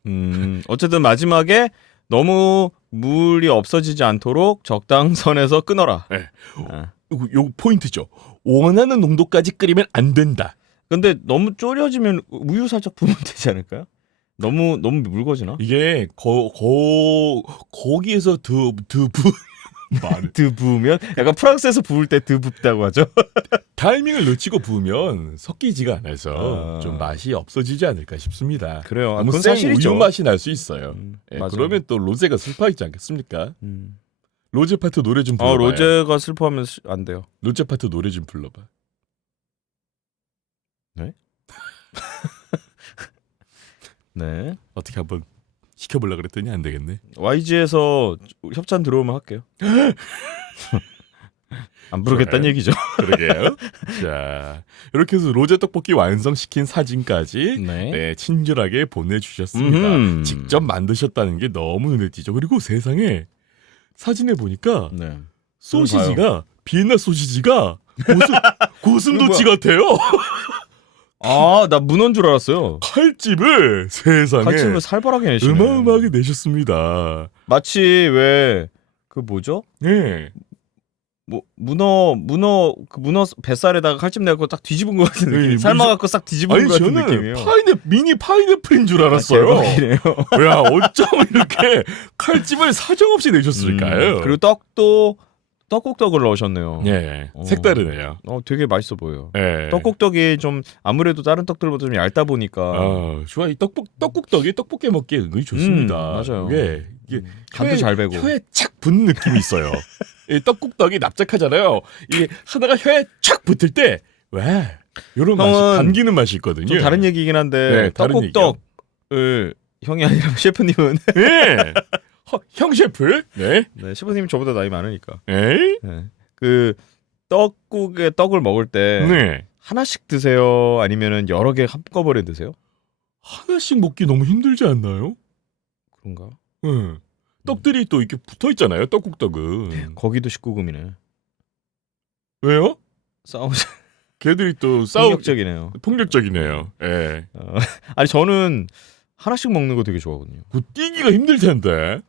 어쨌든 마지막에 너무 물이 없어지지 않도록 적당선에서 끊어라. 네. 아. 요 포인트죠. 원하는 농도까지 끓이면 안 된다. 근데 너무 졸여지면 우유 살짝 부으면 되지 않을까요? 너무 묽어지나? 이게 거기에서 드 부으면 약간 프랑스에서 부을 때 붓다고 하죠. 타이밍을 놓치고 부으면 섞이지가 않아서 아. 좀 맛이 없어지지 않을까 싶습니다. 그래요. 너무 그건 생 사실이죠. 우유 맛이 날 수 있어요. 예, 맞아요. 그러면 또 로제가 슬퍼하지 않겠습니까? 음. 로제 파트 노래 좀 불러봐요. 로제가 슬퍼하면 안 돼요. 로제 파트 노래 좀 불러봐. 네. 어떻게 한번 시켜보려 그랬더니 안 되겠네. YG에서 협찬 들어오면 할게요. 안 부르겠다는 좋아요. 얘기죠. 그러게요. 자, 이렇게 해서 로제 떡볶이 완성시킨 사진까지 네. 네, 친절하게 보내주셨습니다. 음흠. 직접 만드셨다는 게 너무 눈에 띄죠. 그리고 세상에 사진에 보니까 네. 소시지가 비엔나 소시지가 고슴도치 뭐야? 같아요. 나 문어인 줄 알았어요. 칼집을 세상에 칼집을 살벌하게 내시네. 어마어마하게 내셨습니다. 마치 왜 그 뭐죠? 네. 문어 뱃살에다가 칼집 내고 딱 뒤집은 것 같은 느낌. 네, 삶아갖고 싹 뒤집은 아니 것 같은 저는 느낌이에요. 미니 파인애플인 줄 알았어요. 대박이네요. 야 어쩜 이렇게 칼집을 사정없이 내셨을까요? 그리고 떡도 떡국떡을 넣으셨네요. 예, 색다르네요. 되게 맛있어 보여요. 예. 떡국떡이 좀 아무래도 다른 떡들보다 좀 얇다 보니까 좋아. 이 떡국떡이 떡볶이 먹기에 은근히 좋습니다. 맞아요. 이게 간도 잘 배고. 혀에 착 붙는 느낌이 있어요. 이 떡국떡이 납작하잖아요. 이게 하나가 혀에 착 붙을 때 와, 이런 맛이 형은 감기는 맛이 있거든요. 좀 다른 얘기긴 한데 네, 다른 떡국떡을 형이 아니라 셰프님은 네. 형 셰프. 네. 네, 셰프님이 저보다 나이 많으니까 에이? 네. 그 떡국에 떡을 먹을 때 네. 하나씩 드세요? 아니면은 여러 개 한꺼번에 드세요? 하나씩 먹기 너무 힘들지 않나요? 그런가? 네. 떡들이 또 이렇게 붙어 있잖아요. 떡국떡은. 거기도 19금이네. 왜요? 싸우자. 걔들이 또 폭력적이네요. 폭력적이네요. 예. 아니 저는 하나씩 먹는 거 되게 좋아하거든요. 그 띄기가 힘들 텐데.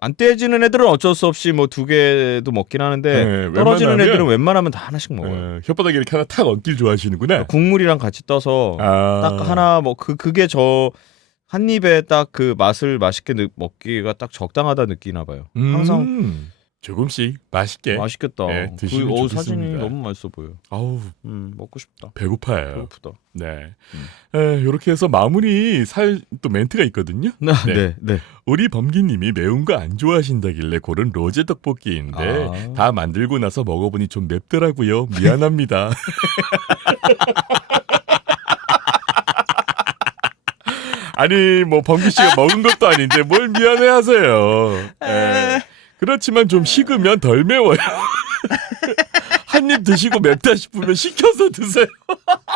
안 떼지는 애들은 어쩔 수 없이 뭐 2개도 먹긴 하는데 네, 떨어지는 웬만하면- 애들은 웬만하면 다 하나씩 먹어요. 혓바닥에 이렇게 하나 탁 얹길 좋아하시는구나. 국물이랑 같이 떠서 딱 하나 뭐 그게 저 한 입에 딱 그 맛을 맛있게 먹기가 딱 적당하다 느끼나 봐요. 항상 조금씩 맛있게. 맛있겠다. 네, 드시면 사진이 좋겠습니다. 너무 맛있어 보여. 아우 먹고 싶다. 배고파요. 배고프다. 네. 이렇게 해서 마무리 또 멘트가 있거든요. 네. 네. 우리 범기님이 매운 거 안 좋아하신다길래 고른 로제 떡볶이인데 다 만들고 나서 먹어보니 좀 맵더라고요. 미안합니다. 아니 뭐 범기 씨가 먹은 것도 아닌데 뭘 미안해하세요. 그렇지만 좀 식으면 덜 매워요. 한 입 드시고 맵다 싶으면 시켜서 드세요.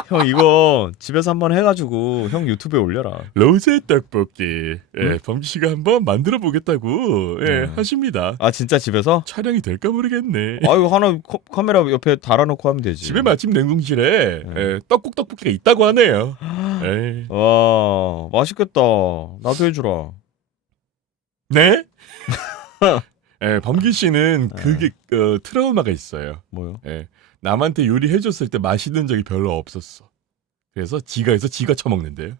형 이거 집에서 한번 해가지고 형 유튜브에 올려라. 로제 떡볶이. 범기 씨가 한번 만들어 보겠다고 하십니다. 아 진짜 집에서? 촬영이 될까 모르겠네. 이거 하나 카메라 옆에 달아놓고 하면 되지. 집에 마침 냉동실에 떡국떡볶이가 있다고 하네요. 에이. 와 맛있겠다. 나도 해주라. 네? 범기 씨는 그게 트라우마가 있어요. 뭐요? 남한테 요리해줬을 때 맛있는 적이 별로 없었어. 그래서 지가 해서 지가 처먹는데요.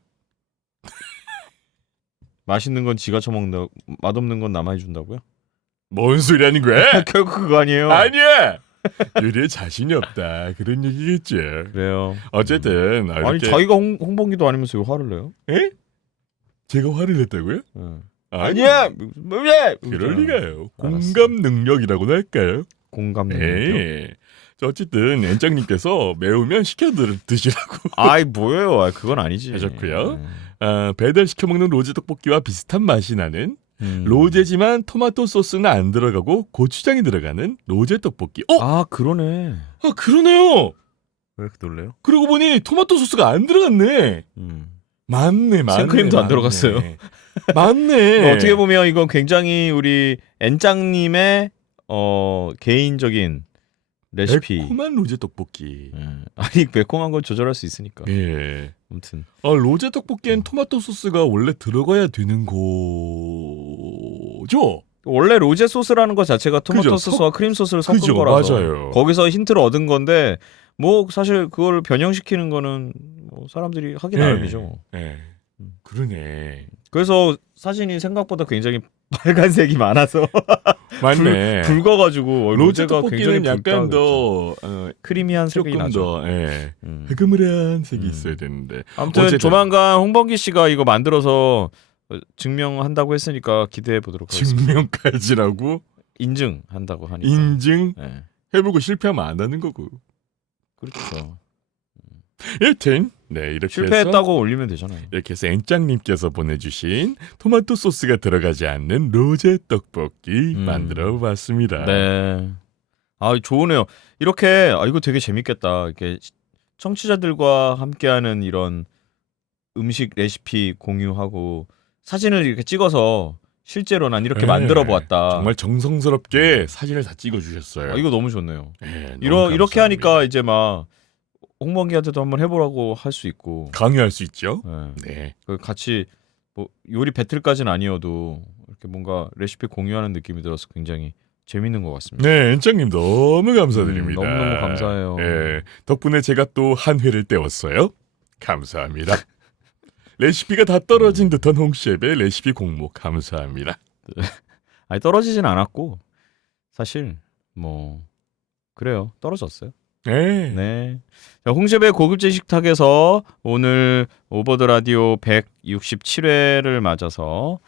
맛있는 건 지가 처먹는다. 맛없는 건 남아 해준다고요? 뭔 소리 하는 거야? 결국 그거 아니에요. 아니야. 요리에 자신이 없다 그런 얘기겠죠. 그래요. 어쨌든 아니 이렇게- 자기가 홍범기도 아니면서 왜 화를 내요? 에? 제가 화를 냈다고요? 아니야. 왜? 그럴 리가요. 알았어. 공감 능력이라고나 할까요? 공감 능력. 네. 자, 어쨌든 엔장님께서 매우면 시켜 드시라고 아이 뭐예요? 그건 아니지. 하셨고요. 배달 시켜 먹는 로제 떡볶이와 비슷한 맛이 나는 음. 로제지만 토마토 소스는 안 들어가고 고추장이 들어가는 로제 떡볶이. 그러네. 그러네요. 왜 이렇게 놀래요? 그러고 보니 토마토 소스가 안 들어갔네. 맞네. 생크림도 안 들어갔어요. 맞네. 어떻게 보면 이건 굉장히 우리 엔장님의 개인적인 레시피. 매콤한 로제 떡볶이. 아니 매콤한 건 조절할 수 있으니까. 예. 아무튼 로제 떡볶이엔 토마토 소스가 원래 들어가야 되는 거죠? 원래 로제 소스라는 것 자체가 토마토 그죠? 소스와 크림 소스를 섞은 그죠? 거라서 맞아요. 거기서 힌트를 얻은 건데 뭐 사실 그걸 변형시키는 거는 사람들이 하기 네. 나름이죠. 예. 그러네. 그래서 사진이 생각보다 굉장히 빨간색이 많아서 맞네. 붉어가지고 로제 로제가 굉장히 떡볶이는 약간 더 크리미한 색이 조금 나죠. 더 예. 음. 흐그물한 색이 있어야 되는데. 아무튼 어쨌든 조만간 홍범기 씨가 이거 만들어서 증명한다고 했으니까 기대해 보도록 하겠습니다. 증명까지라고 인증한다고 하니까. 인증 네. 해보고 실패하면 안 하는 거고. 그렇죠. 여튼 네 이렇게 해서 실패했다고 올리면 되잖아요. 이렇게 해서 엔짱님께서 보내주신 토마토 소스가 들어가지 않는 로제 떡볶이 만들어봤습니다. 네. 아 좋으네요. 이렇게 이거 되게 재밌겠다. 이렇게 청취자들과 함께하는 이런 음식 레시피 공유하고 사진을 이렇게 찍어서 실제로 난 이렇게 네. 만들어 보았다. 정말 정성스럽게 사진을 다 찍어주셨어요. 이거 너무 좋네요. 네, 이렇게 감사합니다. 하니까 이제 막 홍범기한테도 한번 해보라고 할 수 있고. 강요할 수 있죠. 네. 네. 그 같이 뭐 요리 배틀까지는 아니어도 이렇게 뭔가 레시피 공유하는 느낌이 들어서 굉장히 재밌는 것 같습니다. 네, 엔짱님 너무 감사드립니다. 너무너무 감사해요. 네, 덕분에 제가 또 한 회를 때웠어요. 감사합니다. 레시피가 다 떨어진 듯한 홍셰프의 레시피 공모 감사합니다. 아니 떨어지진 않았고 사실 뭐 그래요. 떨어졌어요. 네. 네. 자, 홍셰프의 고급진 식탁에서 오늘 오버 더 라디오 167회를 맞아서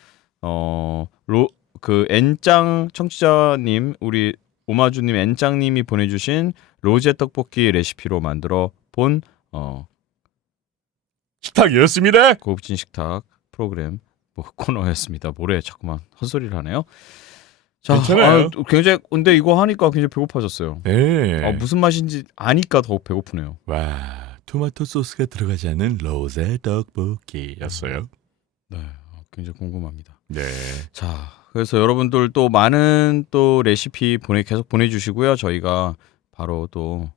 그 N짱 청취자님 우리 오마주님 N짱님이 보내주신 로제 떡볶이 레시피로 만들어 본 식탁이었습니다. 고급진 식탁 프로그램 코너였습니다. 뭐래 자꾸만 헛소리를 하네요. 자, 괜찮아요. 굉장히 근데 이거 하니까 굉장히 배고파졌어요. 네. 무슨 맛인지 아니까 더 배고프네요. 와, 토마토 소스가 들어가지 않은 로제 떡볶이였어요. 네, 굉장히 궁금합니다. 네. 자, 그래서 여러분들 또 많은 또 레시피 계속 보내주시고요. 저희가 바로 또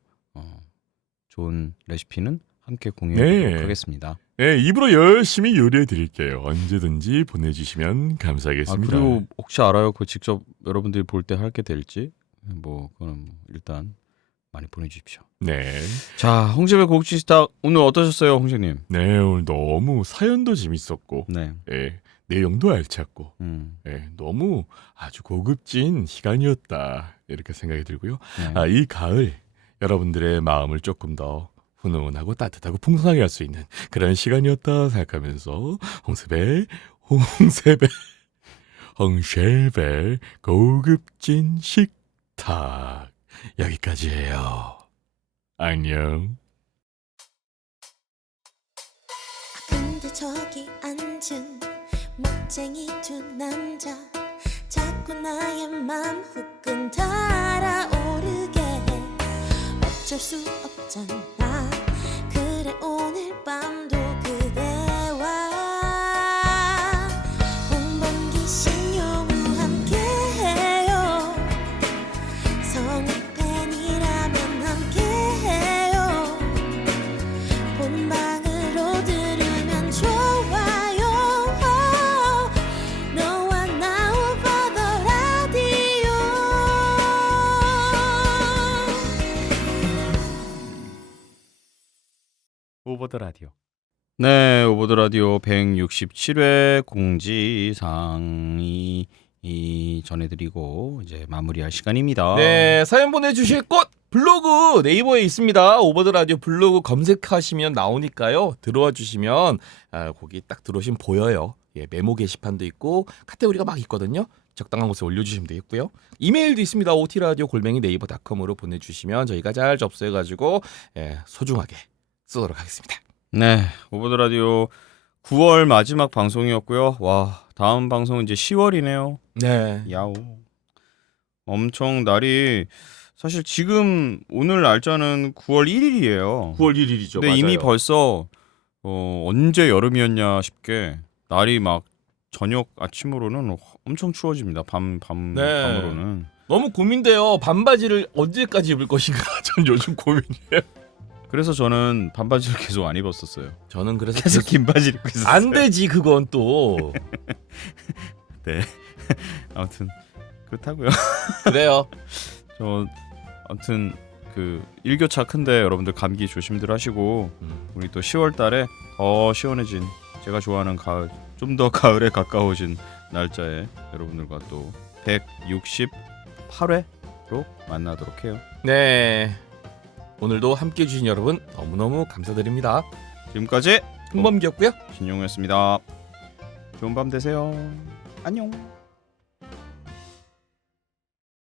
좋은 레시피는 함께 공유해보도록 네. 하겠습니다. 네, 입으로 열심히 요리해 드릴게요. 언제든지 보내주시면 감사하겠습니다. 그리고 혹시 알아요? 그 직접 여러분들이 볼 때 하게 될지 뭐 그건 일단 많이 보내주십시오. 네. 자, 홍셰프의 고급진 식탁 오늘 어떠셨어요, 홍셰님? 네, 오늘 너무 사연도 재밌었고, 네. 내용도 알찼고, 음. 너무 아주 고급진 시간이었다 이렇게 생각이 들고요. 네. 이 가을 여러분들의 마음을 조금 더 훈훈하고 따뜻하고 풍성하게 할 수 있는 그런 시간이었다 생각하면서 홍셰베 고급진 식탁 여기까지예요. 안녕. 근데 저기 앉은 멋쟁이 두 남자 자꾸 나의 맘 후끈 달아오르게 해 어쩔 수 없잖아 그래 오늘 밤도 그대와 홍범기 신용우 함께해요 성우 팬이라면 함께해요 본방으로 들으면 좋아요 너와 나 오버 더 라디오 오버더 라디오. 네, 오버더 라디오 167회 공지사항이 전해드리고 이제 마무리할 시간입니다. 네, 사연 보내주실 곳 블로그 네이버에 있습니다. 오버더 라디오 블로그 검색하시면 나오니까요. 들어와 주시면 거기 딱 들어오시면 보여요. 메모 게시판도 있고 카테고리가 막 있거든요. 적당한 곳에 올려주시면 되겠고요. 이메일도 있습니다. otradio@naver.com으로 보내주시면 저희가 잘 접수해가지고 소중하게 쓰도록 하겠습니다. 네, 오버더 라디오 9월 마지막 방송이었고요. 와, 다음 방송은 이제 10월이네요. 네. 야오. 엄청 날이 사실 지금 오늘 날짜는 9월 1일이에요. 9월 1일이죠. 근데 이미 벌써 언제 여름이었냐 싶게 날이 막 저녁 아침으로는 엄청 추워집니다. 밤으로는. 너무 고민돼요. 반바지를 언제까지 입을 것인가. 전 요즘 고민이에요. 그래서 저는 반바지를 계속 안 입었었어요. 저는 그래서 계속 긴 바지를 입고 있었어요. 안 되지 그건 또. 네. 아무튼 그렇다고요. 그래요. 저 아무튼 그 일교차 큰데 여러분들 감기 조심들 하시고 우리 또 10월 달에 더 시원해진 제가 좋아하는 가을 좀 더 가을에 가까워진 날짜에 여러분들과 또 168회로 만나도록 해요. 네. 오늘도 함께 해주신 여러분 너무너무 감사드립니다. 지금까지 흥범기였고요. 신용이었습니다. 좋은 밤 되세요. 안녕.